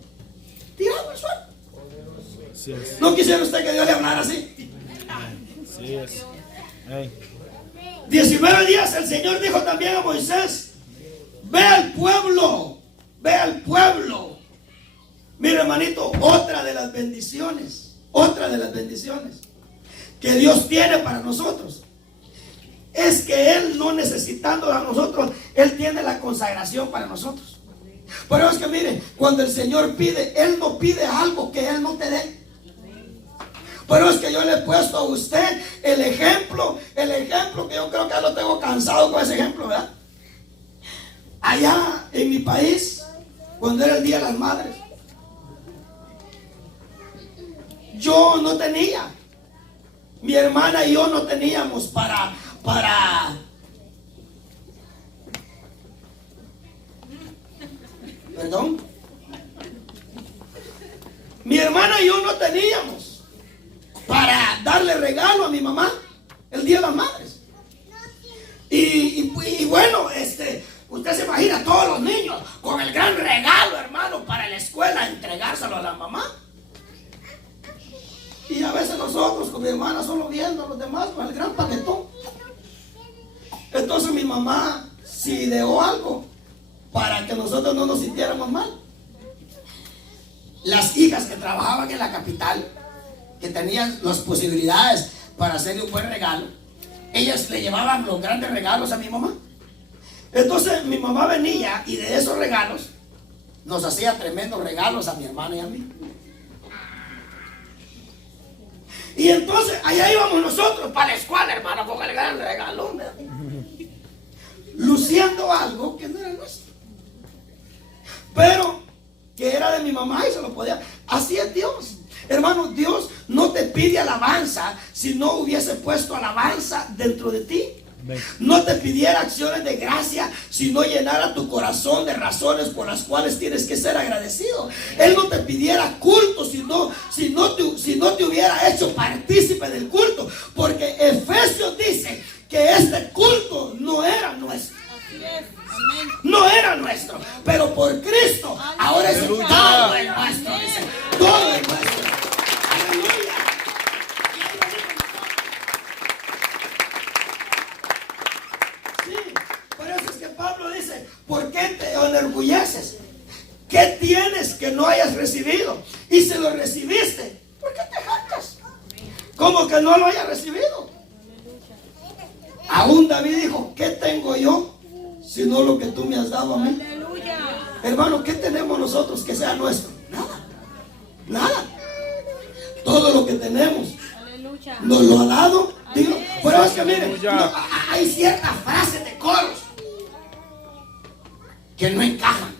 tirado al suelo. Así es. ¿No quisiera usted que Dios le hablara así? Así es. Amén. 19 días el Señor dijo también a Moisés: ve al pueblo. Mira, hermanito, otra de las bendiciones que Dios tiene para nosotros es que Él, no necesitando a nosotros, Él tiene la consagración para nosotros. Pero es que mire, cuando el Señor pide, Él no pide algo que Él no te dé. Pero es que yo le he puesto a usted el ejemplo que yo creo que ya lo tengo cansado con ese ejemplo, ¿verdad? Allá en mi país, cuando era el Día de las Madres. Yo no tenía, mi hermana y yo no teníamos para perdón, mi hermana y yo no teníamos para darle regalo a mi mamá el Día de las Madres. Y bueno, usted se imagina todos los niños con el gran regalo, hermano, para la escuela, entregárselo a la mamá. Y a veces nosotros con mi hermana solo viendo a los demás con el gran paquetón. Entonces mi mamá sí ideó algo para que nosotros no nos sintiéramos mal. Las hijas que trabajaban en la capital, que tenían las posibilidades para hacerle un buen regalo, ellas le llevaban los grandes regalos a mi mamá. Entonces mi mamá venía y de esos regalos nos hacía tremendos regalos a mi hermana y a mí. Y entonces allá íbamos nosotros para la escuela, hermano, con el gran regalo, luciendo algo que no era nuestro, pero que era de mi mamá y se lo podía. Así es Dios, hermano. Dios no te pide alabanza si no hubiese puesto alabanza dentro de ti. No te pidiera acciones de gracia si no llenara tu corazón de razones por las cuales tienes que ser agradecido. Él no te pidiera culto si no te hubiera hecho partícipe del culto, porque Efesios dice que este culto no era nuestro. No era nuestro, pero por Cristo ahora es todo es nuestro. Dice, todo es nuestro. Aleluya. Sí, por eso es que Pablo dice, ¿por qué te enorgulleces? ¿Qué tienes que no hayas recibido? Y si lo recibiste, ¿por qué te jactas? ¿Cómo que no lo hayas recibido? Aún David dijo, ¿qué tengo yo sino lo que tú me has dado a mí? Aleluya. Hermano, ¿qué tenemos nosotros que sea nuestro? Nada, nada. Todo lo que tenemos nos lo ha dado Dios. Pero es que miren, hay ciertas frases de coros que no encajan.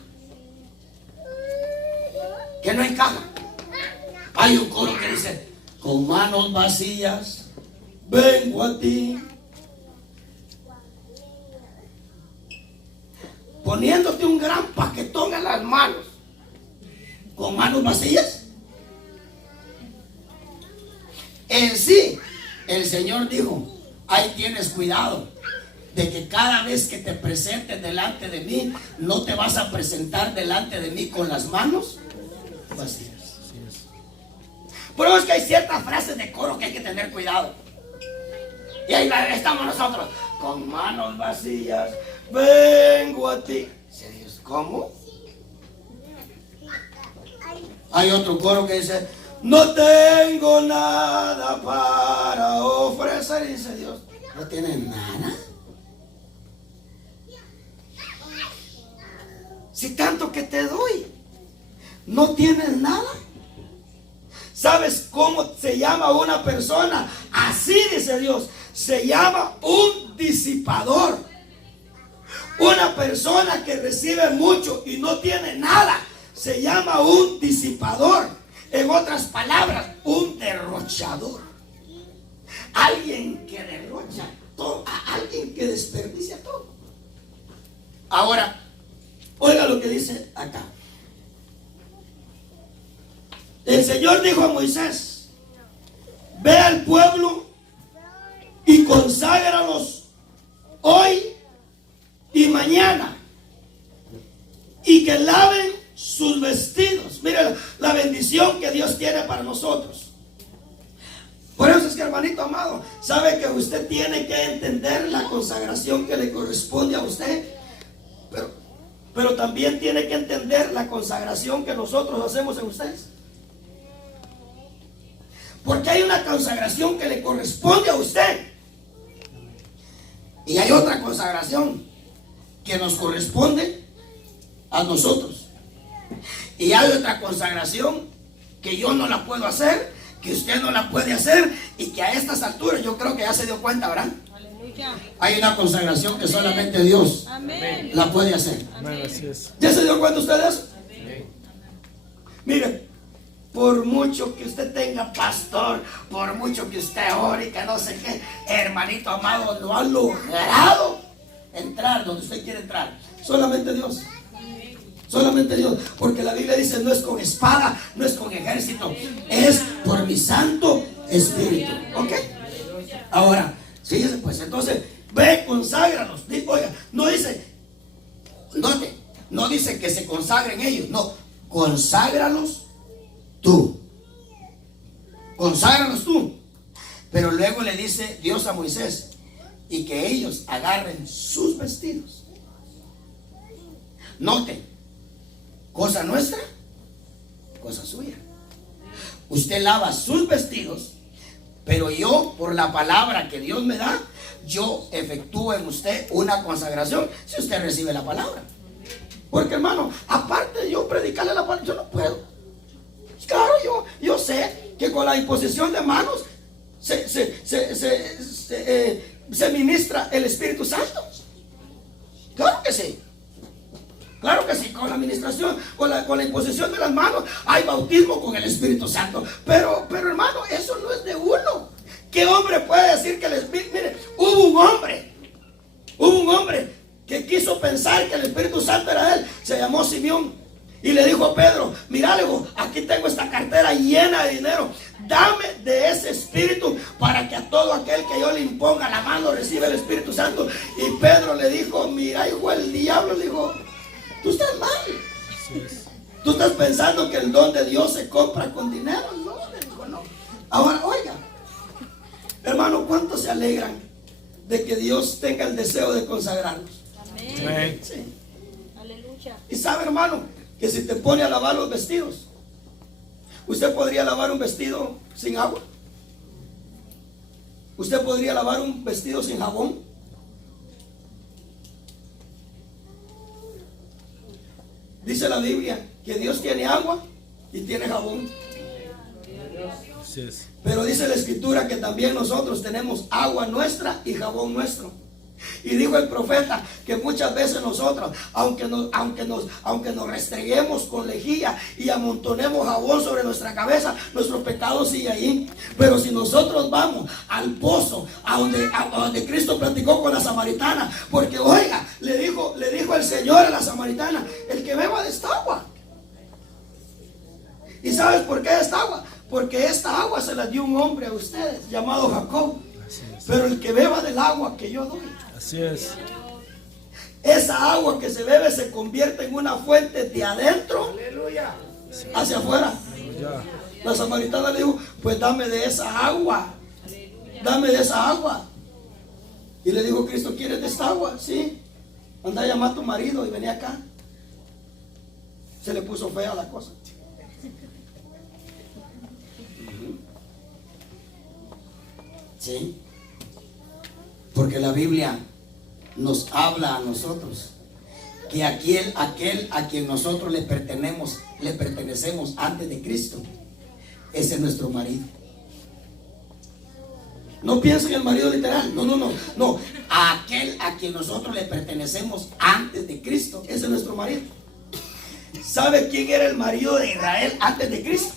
Que no encajan. Hay un coro que dice, con manos vacías vengo a ti, poniéndote un gran paquetón en las manos. ¿Con manos vacías? En sí, el Señor dijo, ahí tienes cuidado de que cada vez que te presentes delante de mí, no te vas a presentar delante de mí con las manos vacías. Por eso es que hay ciertas frases de coro que hay que tener cuidado. Y ahí estamos nosotros, con manos vacías vengo a ti. Dios, ¿cómo? Hay otro coro que dice, no tengo nada para ofrecer. Y dice Dios, ¿no tienes nada? Si tanto que te doy, ¿no tienes nada? ¿Sabes cómo se llama una persona? Así dice Dios, se llama un disipador. Una persona que recibe mucho y no tiene nada, se llama un disipador. En otras palabras, un derrochador. Alguien que derrocha todo, alguien que desperdicia todo. Ahora, oiga lo que dice acá. El Señor dijo a Moisés, ve al pueblo y conságralos hoy y mañana, y que laven sus vestidos. Mira la bendición que Dios tiene para nosotros. Por eso es que, hermanito amado, sabe que usted tiene que entender la consagración que le corresponde a usted, pero también tiene que entender la consagración que nosotros hacemos en ustedes. Porque hay una consagración que le corresponde a usted y hay otra consagración que nos corresponde a nosotros. Y hay otra consagración que yo no la puedo hacer, que usted no la puede hacer, y que a estas alturas yo creo que ya se dio cuenta, ¿verdad? Aleluya. Hay una consagración que solamente Dios la puede hacer. Amén. Así es. ¿Ya se dio cuenta usted de eso? Mire, por mucho que usted tenga pastor, por mucho que usted ore y que no sé qué, hermanito amado, no ha logrado entrar donde usted quiere entrar. Solamente Dios. Solamente Dios. Porque la Biblia dice, no es con espada, no es con ejército, es por mi Santo Espíritu. ¿Ok? Ahora, fíjese pues, entonces, ve, conságralos. Oiga, no dice, note, no dice que se consagren ellos, no, conságralos tú. Conságralos tú. Pero luego le dice Dios a Moisés, y que ellos agarren sus vestidos. Note, cosa nuestra, cosa suya. Usted lava sus vestidos, pero yo, por la palabra que Dios me da, yo efectúo en usted una consagración si usted recibe la palabra. Porque, hermano, aparte de yo predicarle la palabra, yo no puedo. Claro, yo sé que con la imposición de manos se ministra el Espíritu Santo. Claro que sí. Claro que sí, con la administración, con la imposición de las manos, hay bautismo con el Espíritu Santo. Pero hermano, eso no es de uno. ¿Qué hombre puede decir que el Espíritu? Mire, hubo un hombre que quiso pensar que el Espíritu Santo era él. Se llamó Simeón y le dijo a Pedro, mira, le dijo, aquí tengo esta cartera llena de dinero, dame de ese Espíritu para que a todo aquel que yo le imponga la mano reciba el Espíritu Santo. Y Pedro le dijo, mira, hijo, el diablo le dijo, tú estás mal. Tú estás pensando que el don de Dios se compra con dinero. No, le dijo, no. Ahora, oiga, hermano, ¿cuántos se alegran de que Dios tenga el deseo de consagrarlos? Amén. Sí. Aleluya. Y sabe, hermano, que si te pone a lavar los vestidos, usted podría lavar un vestido sin agua. Usted podría lavar un vestido sin jabón. Dice la Biblia que Dios tiene agua y tiene jabón. Así es. Pero dice la Escritura que también nosotros tenemos agua nuestra y jabón nuestro. Y dijo el profeta que muchas veces nosotros, aunque nos restreguemos con lejía y amontonemos jabón sobre nuestra cabeza, nuestro pecado sigue ahí. Pero si nosotros vamos al pozo, a donde Cristo platicó con la samaritana, porque oiga, le dijo el Señor a la samaritana, el que beba de esta agua. ¿Y sabes por qué esta agua? Porque esta agua se la dio un hombre a ustedes llamado Jacob. Pero el que beba del agua que yo doy, Así es. esa agua que se bebe se convierte en una fuente de adentro hacia afuera. Ya. La samaritana le dijo, pues dame de esa agua. Dame de esa agua. Y le dijo Cristo, ¿quieres de esta agua? Sí. Anda a llamar a tu marido y vení acá. Se le puso fea la cosa. Sí. Porque la Biblia nos habla a nosotros que aquel a quien nosotros le pertenecemos antes de Cristo, ese es nuestro marido. No piensen en el marido literal, no. Aquel a quien nosotros le pertenecemos antes de Cristo, ese es nuestro marido. ¿Sabe quién era el marido de Israel antes de Cristo?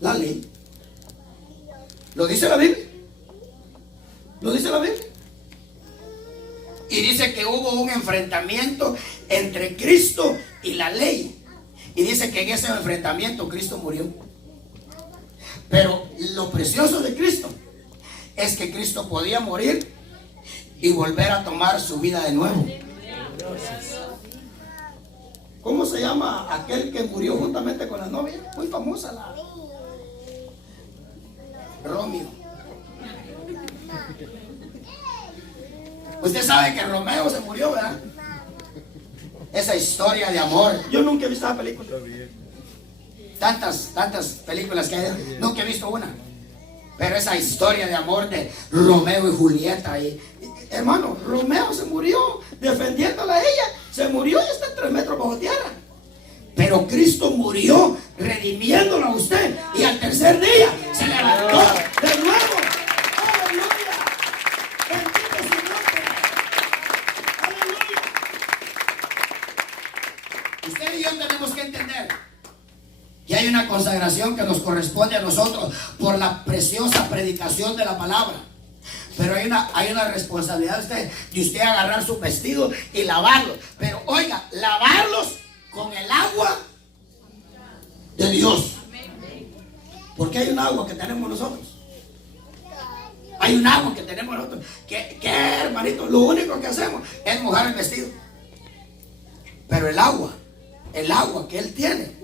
La ley. ¿Lo dice la Biblia? ¿Lo dice la Biblia? Y dice que hubo un enfrentamiento entre Cristo y la ley. Y dice que en ese enfrentamiento Cristo murió. Pero lo precioso de Cristo es que Cristo podía morir y volver a tomar su vida de nuevo. ¿Cómo se llama aquel que murió juntamente con la novia? Muy famosa, la Romeo. Usted sabe que Romeo se murió, ¿verdad? Esa historia de amor. Yo nunca he visto esa película. Tantas películas que hay, nunca he visto una. Pero esa historia de amor de Romeo y Julieta. Hermano, Romeo se murió defendiéndola a ella. Se murió y está en 3 metros bajo tierra. Pero Cristo murió redimiéndolo a usted. Y al tercer día se levantó de nuevo. ¡Aleluya! Bendito su nombre. ¡Aleluya! Usted y yo tenemos que entender que hay una consagración que nos corresponde a nosotros por la preciosa predicación de la palabra. Pero hay una responsabilidad de usted agarrar su vestido y lavarlos. Pero oiga, lavarlos con el agua de Dios. Porque hay un agua que tenemos nosotros. Hay un agua que tenemos nosotros. Que hermanito, lo único que hacemos es mojar el vestido. Pero el agua que Él tiene,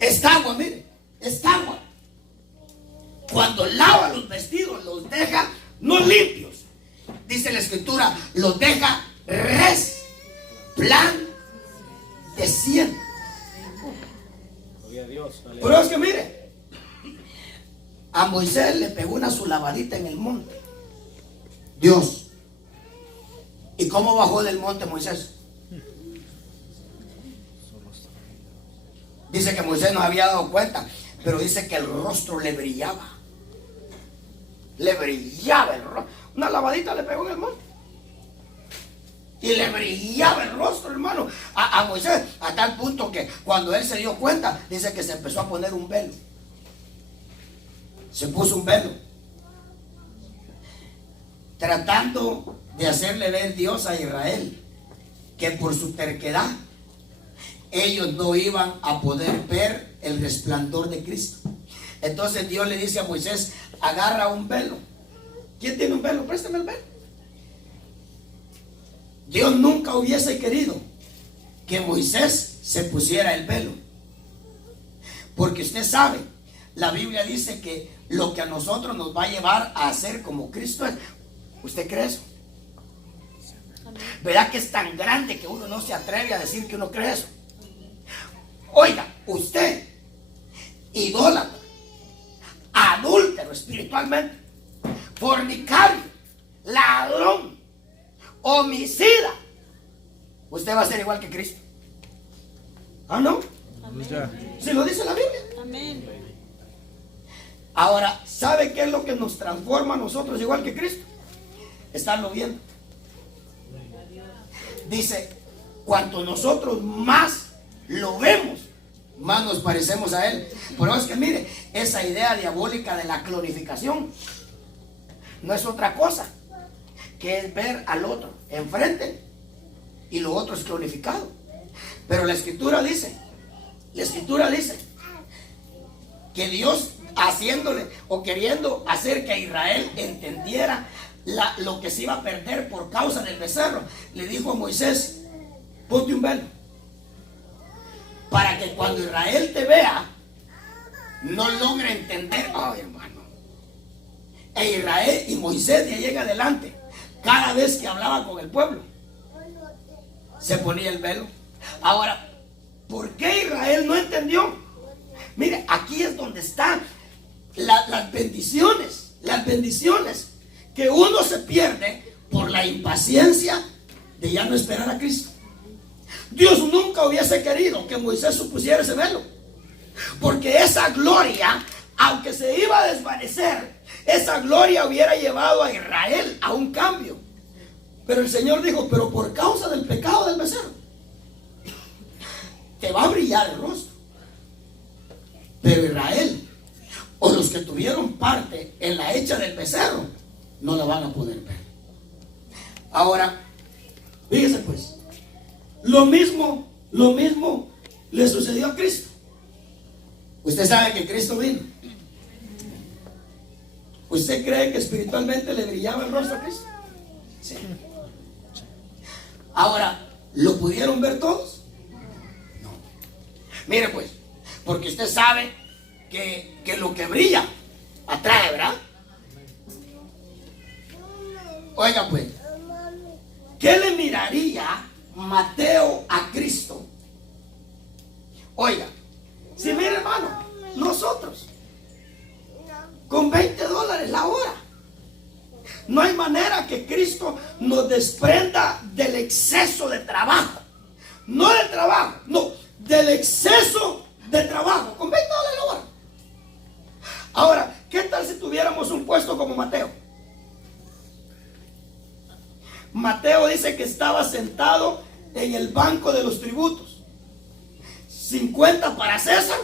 esta agua, mire, esta agua, cuando lava los vestidos, los deja no limpios. Dice la escritura, los deja resplandecientes. Pero es que mire, a Moisés le pegó una su lavadita en el monte, Dios. ¿Y cómo bajó del monte Moisés? Dice que Moisés no había dado cuenta, pero dice que el rostro le brillaba. Le brillaba el rostro. Una lavadita le pegó en el monte. Y le brillaba el rostro, hermano, a Moisés, a tal punto que cuando él se dio cuenta, dice que se empezó a poner un velo. Se puso un velo, tratando de hacerle ver Dios a Israel que por su terquedad ellos no iban a poder ver el resplandor de Cristo. Entonces Dios le dice a Moisés, agarra un velo. ¿Quién tiene un velo? Préstame el velo. Dios nunca hubiese querido que Moisés se pusiera el velo, porque usted sabe, la Biblia dice que lo que a nosotros nos va a llevar a ser como Cristo es. ¿Usted cree eso? ¿Verdad que es tan grande que uno no se atreve a decir que uno cree eso? Oiga, usted, idólatra, adúltero espiritualmente, fornicario, ladrón, homicida, usted va a ser igual que Cristo. ¿Ah, no? Si lo dice la Biblia. Amén. Ahora, ¿sabe qué es lo que nos transforma a nosotros igual que Cristo? Estarlo viendo. Dice, cuanto nosotros más lo vemos, más nos parecemos a Él. Pero es que mire, esa idea diabólica de la clonificación no es otra cosa que es ver al otro enfrente y lo otro es clonificado. Pero la escritura dice que Dios haciéndole o queriendo hacer que Israel entendiera lo que se iba a perder por causa del becerro, le dijo a Moisés, ponte un velo, para que cuando Israel te vea, no logre entender. Oh, hermano. E Israel y Moisés de ahí en adelante, cada vez que hablaba con el pueblo, se ponía el velo. Ahora, ¿por qué Israel no entendió? Mire, aquí es donde están las bendiciones que uno se pierde por la impaciencia de ya no esperar a Cristo. Dios nunca hubiese querido que Moisés supusiera ese velo, porque esa gloria, aunque se iba a desvanecer, esa gloria hubiera llevado a Israel a un cambio. Pero el Señor dijo, pero por causa del pecado del becerro, te va a brillar el rostro. Pero Israel, o los que tuvieron parte en la hecha del becerro, no la van a poder ver. Ahora, fíjese pues, lo mismo le sucedió a Cristo. Usted sabe que Cristo vino. ¿Usted cree que espiritualmente le brillaba el rostro a Cristo? Sí. Ahora, ¿lo pudieron ver todos? No. Mire pues, porque usted sabe que lo que brilla atrae, ¿verdad? Oiga pues, ¿qué le miraría Mateo a Cristo? Oiga, si mire hermano, nosotros con $20 la hora, no hay manera que Cristo nos desprenda del exceso de trabajo. No del trabajo, no, del exceso de trabajo, con $20 la hora. Ahora, ¿qué tal si tuviéramos un puesto como Mateo? Mateo dice que estaba sentado en el banco de los tributos. 50 para César,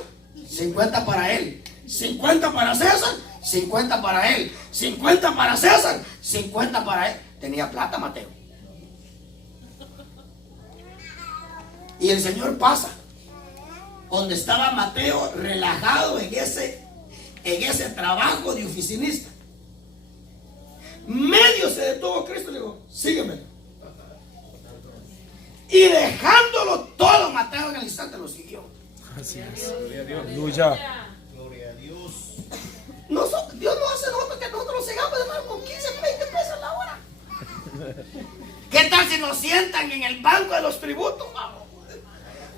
50 para él. 50 para César, 50 para él. 50 para César, 50 para él. Tenía plata Mateo. Y el Señor pasa donde estaba Mateo relajado en ese trabajo de oficinista. Medio se detuvo Cristo y le dijo, sígueme. Y dejándolo todo, Mateo en el instante lo siguió. Así es. Aleluya. Dios no hace nosotros que nosotros lo sigamos, hermano, con 15, 20 pesos la hora. ¿Qué tal si nos sientan en el banco de los tributos?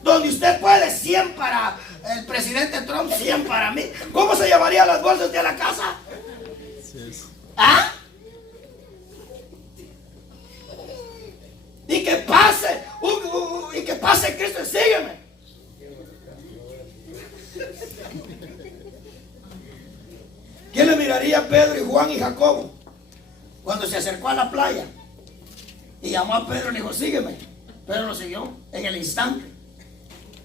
Donde usted puede 100 para el presidente Trump, 100 para mí. ¿Cómo se llamarían las bolsas de la casa? ¿Ah? Y que pase, Cristo y sígueme. ¿Quién le miraría a Pedro y Juan y Jacobo cuando se acercó a la playa? Y llamó a Pedro y le dijo, sígueme. Pedro lo siguió en el instante.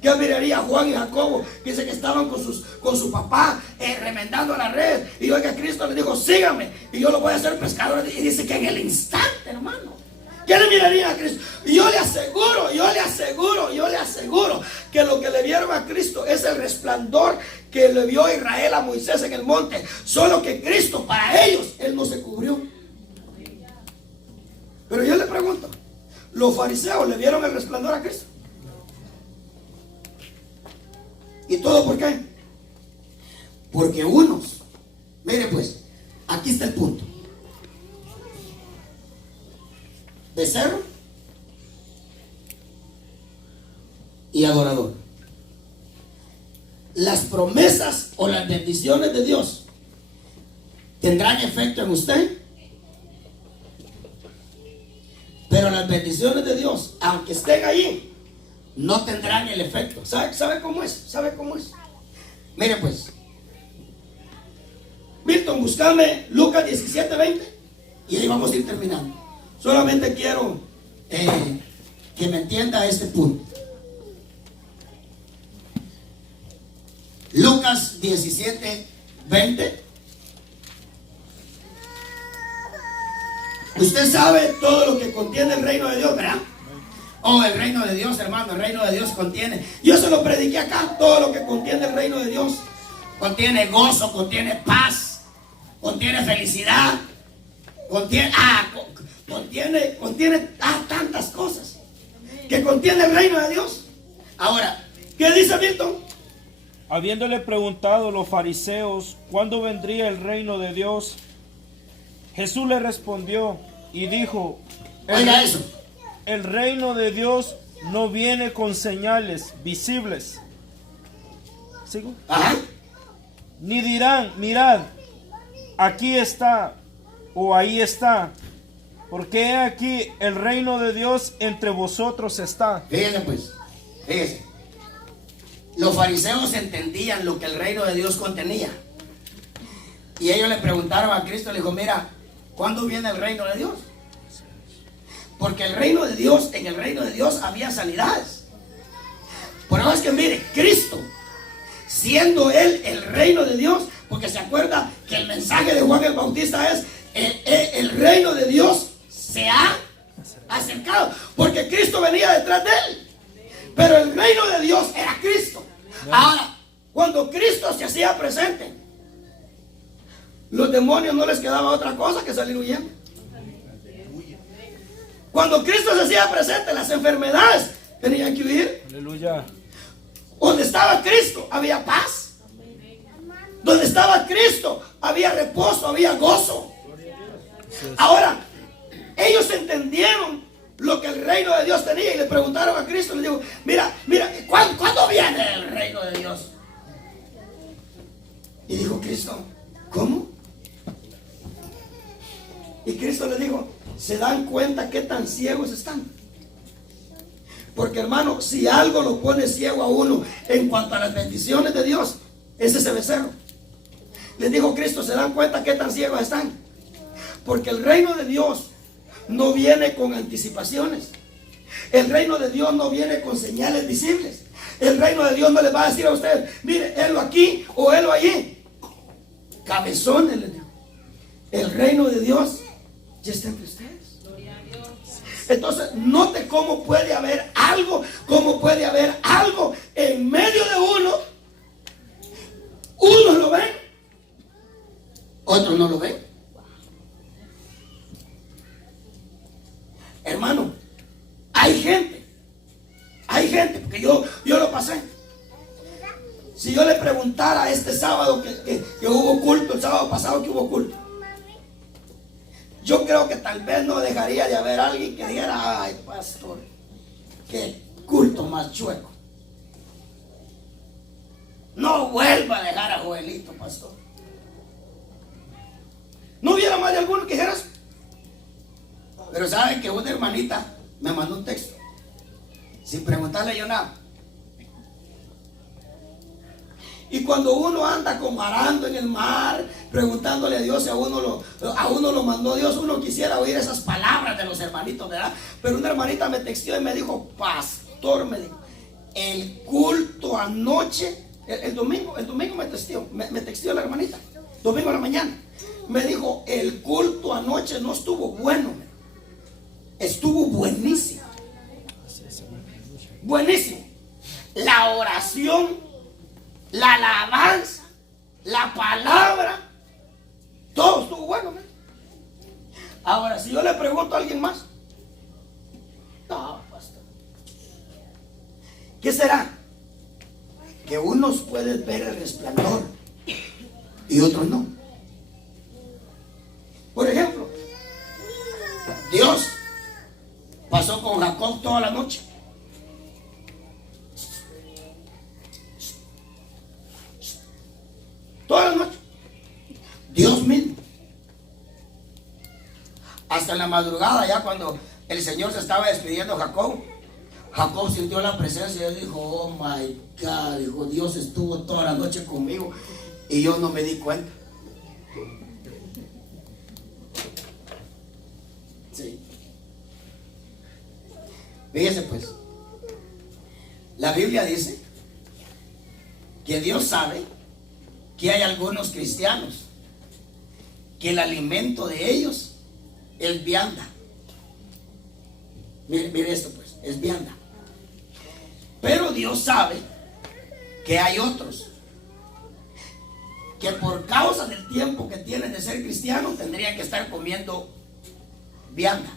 ¿Qué miraría a Juan y Jacobo? Dice que estaban con su papá remendando la red. Y oiga, Cristo le dijo, sígame y yo lo voy a hacer pescador. Y dice que en el instante, hermano. ¿Qué le miraría a Cristo? Y yo le aseguro que lo que le vieron a Cristo es el resplandor que le vio Israel a Moisés en el monte. Solo que Cristo, para ellos, Él no se cubrió. Pero yo le pregunto, ¿los fariseos le vieron el resplandor a Cristo? ¿Y todo por qué? Porque unos, mire pues, aquí está el punto. Becerro y adorador. Las promesas o las bendiciones de Dios tendrán efecto en usted, pero las bendiciones de Dios, aunque estén allí, no tendrán el efecto. ¿Sabe cómo es? ¿Sabe cómo es? Mire pues, Milton, buscame Lucas 17:20 y ahí vamos a ir terminando. Solamente quiero que me entienda este punto. Lucas 17:20. Usted sabe todo lo que contiene el reino de Dios, ¿verdad? Oh, el reino de Dios, hermano, el reino de Dios contiene. Yo se lo prediqué acá, todo lo que contiene el reino de Dios. Contiene gozo, contiene paz, contiene felicidad, contiene tantas cosas que contiene el reino de Dios. Ahora, ¿qué dice Milton? Habiéndole preguntado los fariseos cuándo vendría el reino de Dios, Jesús le respondió y dijo, Oiga eso. el reino de Dios no viene con señales visibles. ¿Sigo? Ajá. Ni dirán, mirad, aquí está o ahí está, porque he aquí el reino de Dios entre vosotros está. Fíjense pues, fíjense. Los fariseos entendían lo que el reino de Dios contenía. Y ellos le preguntaron a Cristo, le dijo, mira, ¿cuándo viene el reino de Dios? Porque el reino de Dios, en el reino de Dios había sanidades. Por eso es que mire, Cristo, siendo Él el reino de Dios, porque se acuerda que el mensaje de Juan el Bautista es, el reino de Dios se ha acercado, porque Cristo venía detrás de Él. Pero el reino de Dios era Cristo. Ahora, cuando Cristo se hacía presente, los demonios no les quedaba otra cosa que salir huyendo. Cuando Cristo se hacía presente, las enfermedades tenían que huir. Aleluya. Donde estaba Cristo había paz. Donde estaba Cristo había reposo, había gozo. Ahora, ellos entendieron lo que el reino de Dios tenía y le preguntaron a Cristo, le dijo, mira, ¿cuándo viene el reino de Dios? Y dijo Cristo, ¿cómo? Y Cristo le dijo, ¿se dan cuenta qué tan ciegos están? Porque hermano, si algo lo pone ciego a uno en cuanto a las bendiciones de Dios, es ese becerro. Les dijo Cristo, ¿se dan cuenta qué tan ciegos están? Porque el reino de Dios no viene con anticipaciones. El reino de Dios no viene con señales visibles, El reino de Dios no les va a decir a ustedes, mire, helo aquí o helo allí. Cabezones, les digo. El reino de Dios ya está entre ustedes. Entonces, note cómo puede haber algo en medio de uno. Unos lo ven, otros no lo ven. Hermano, hay gente, porque yo lo pasé. Si yo le preguntara este sábado que hubo culto, el sábado pasado que hubo culto, yo creo que tal vez no dejaría de haber alguien que dijera, ay, pastor, qué culto más chueco. No vuelva a dejar a Joelito, pastor. ¿No hubiera más de alguno que dijera eso? Pero saben que una hermanita me mandó un texto sin preguntarle yo nada. Y cuando uno anda como arando en el mar, preguntándole a Dios si a uno lo mandó Dios, uno quisiera oír esas palabras de los hermanitos, ¿verdad? Pero una hermanita me texteó y me dijo, pastor, me dijo, el culto anoche, el domingo me texteó la hermanita, domingo a la mañana, me dijo, el culto anoche no estuvo bueno, estuvo buenísimo, buenísimo. La oración, la alabanza, la palabra, todo estuvo bueno, ¿no? Ahora, si yo le pregunto a alguien más, no, pastor, ¿qué será? Que unos pueden ver el resplandor y otros no. Por ejemplo, Dios pasó con Jacob toda la noche. Toda la noche. Dios mismo. Hasta en la madrugada, ya cuando el Señor se estaba despidiendo de Jacob, Jacob sintió la presencia y dijo, oh my God, dijo, Dios estuvo toda la noche conmigo y yo no me di cuenta. Sí. Fíjese pues, la Biblia dice que Dios sabe que hay algunos cristianos que el alimento de ellos es vianda. Mire esto pues, es vianda. Pero Dios sabe que hay otros que por causa del tiempo que tienen de ser cristianos tendrían que estar comiendo vianda.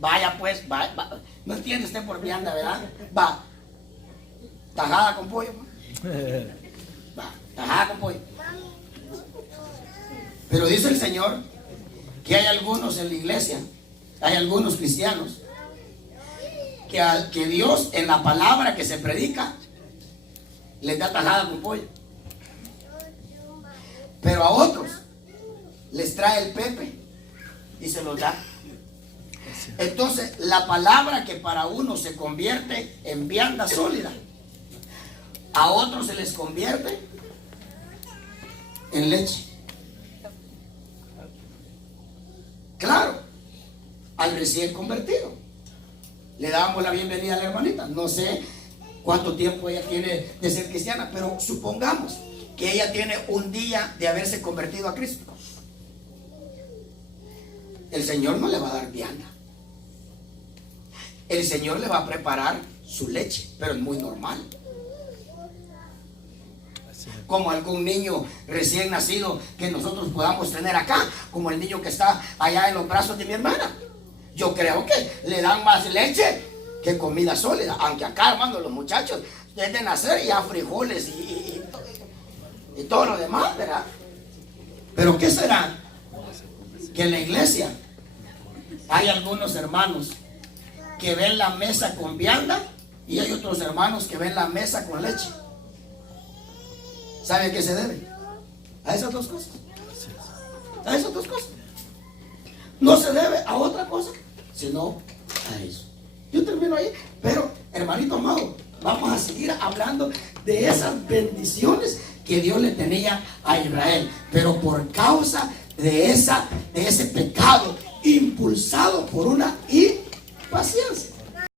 Vaya pues, va. No entiende usted por vianda, ¿verdad? Va. Tajada con pollo. Va. Tajada con pollo. Pero dice el Señor que hay algunos en la iglesia, hay algunos cristianos que Dios en la palabra que se predica les da tajada con pollo, pero a otros les trae el pepe y se los da. Entonces la palabra que para uno se convierte en vianda sólida, a otros se les convierte en leche. Claro, al recién convertido le dábamos la bienvenida a la hermanita. No sé cuánto tiempo ella tiene de ser cristiana, pero supongamos que ella tiene un día de haberse convertido a Cristo. El Señor no le va a dar vianda. El Señor le va a preparar su leche, pero es muy normal. Como algún niño recién nacido que nosotros podamos tener acá, como el niño que está allá en los brazos de mi hermana. Yo creo que le dan más leche que comida sólida, aunque acá, hermano, los muchachos desde nacer ya frijoles y todo lo demás, ¿verdad? Pero ¿qué será? Que en la iglesia hay algunos hermanos que ven la mesa con vianda y hay otros hermanos que ven la mesa con leche. ¿Sabe a qué se debe? A esas dos cosas. A esas dos cosas. No se debe a otra cosa, sino a eso. Yo termino ahí, pero hermanito amado, vamos a seguir hablando de esas bendiciones que Dios le tenía a Israel, pero por causa de ese pecado impulsado por una impaciencia.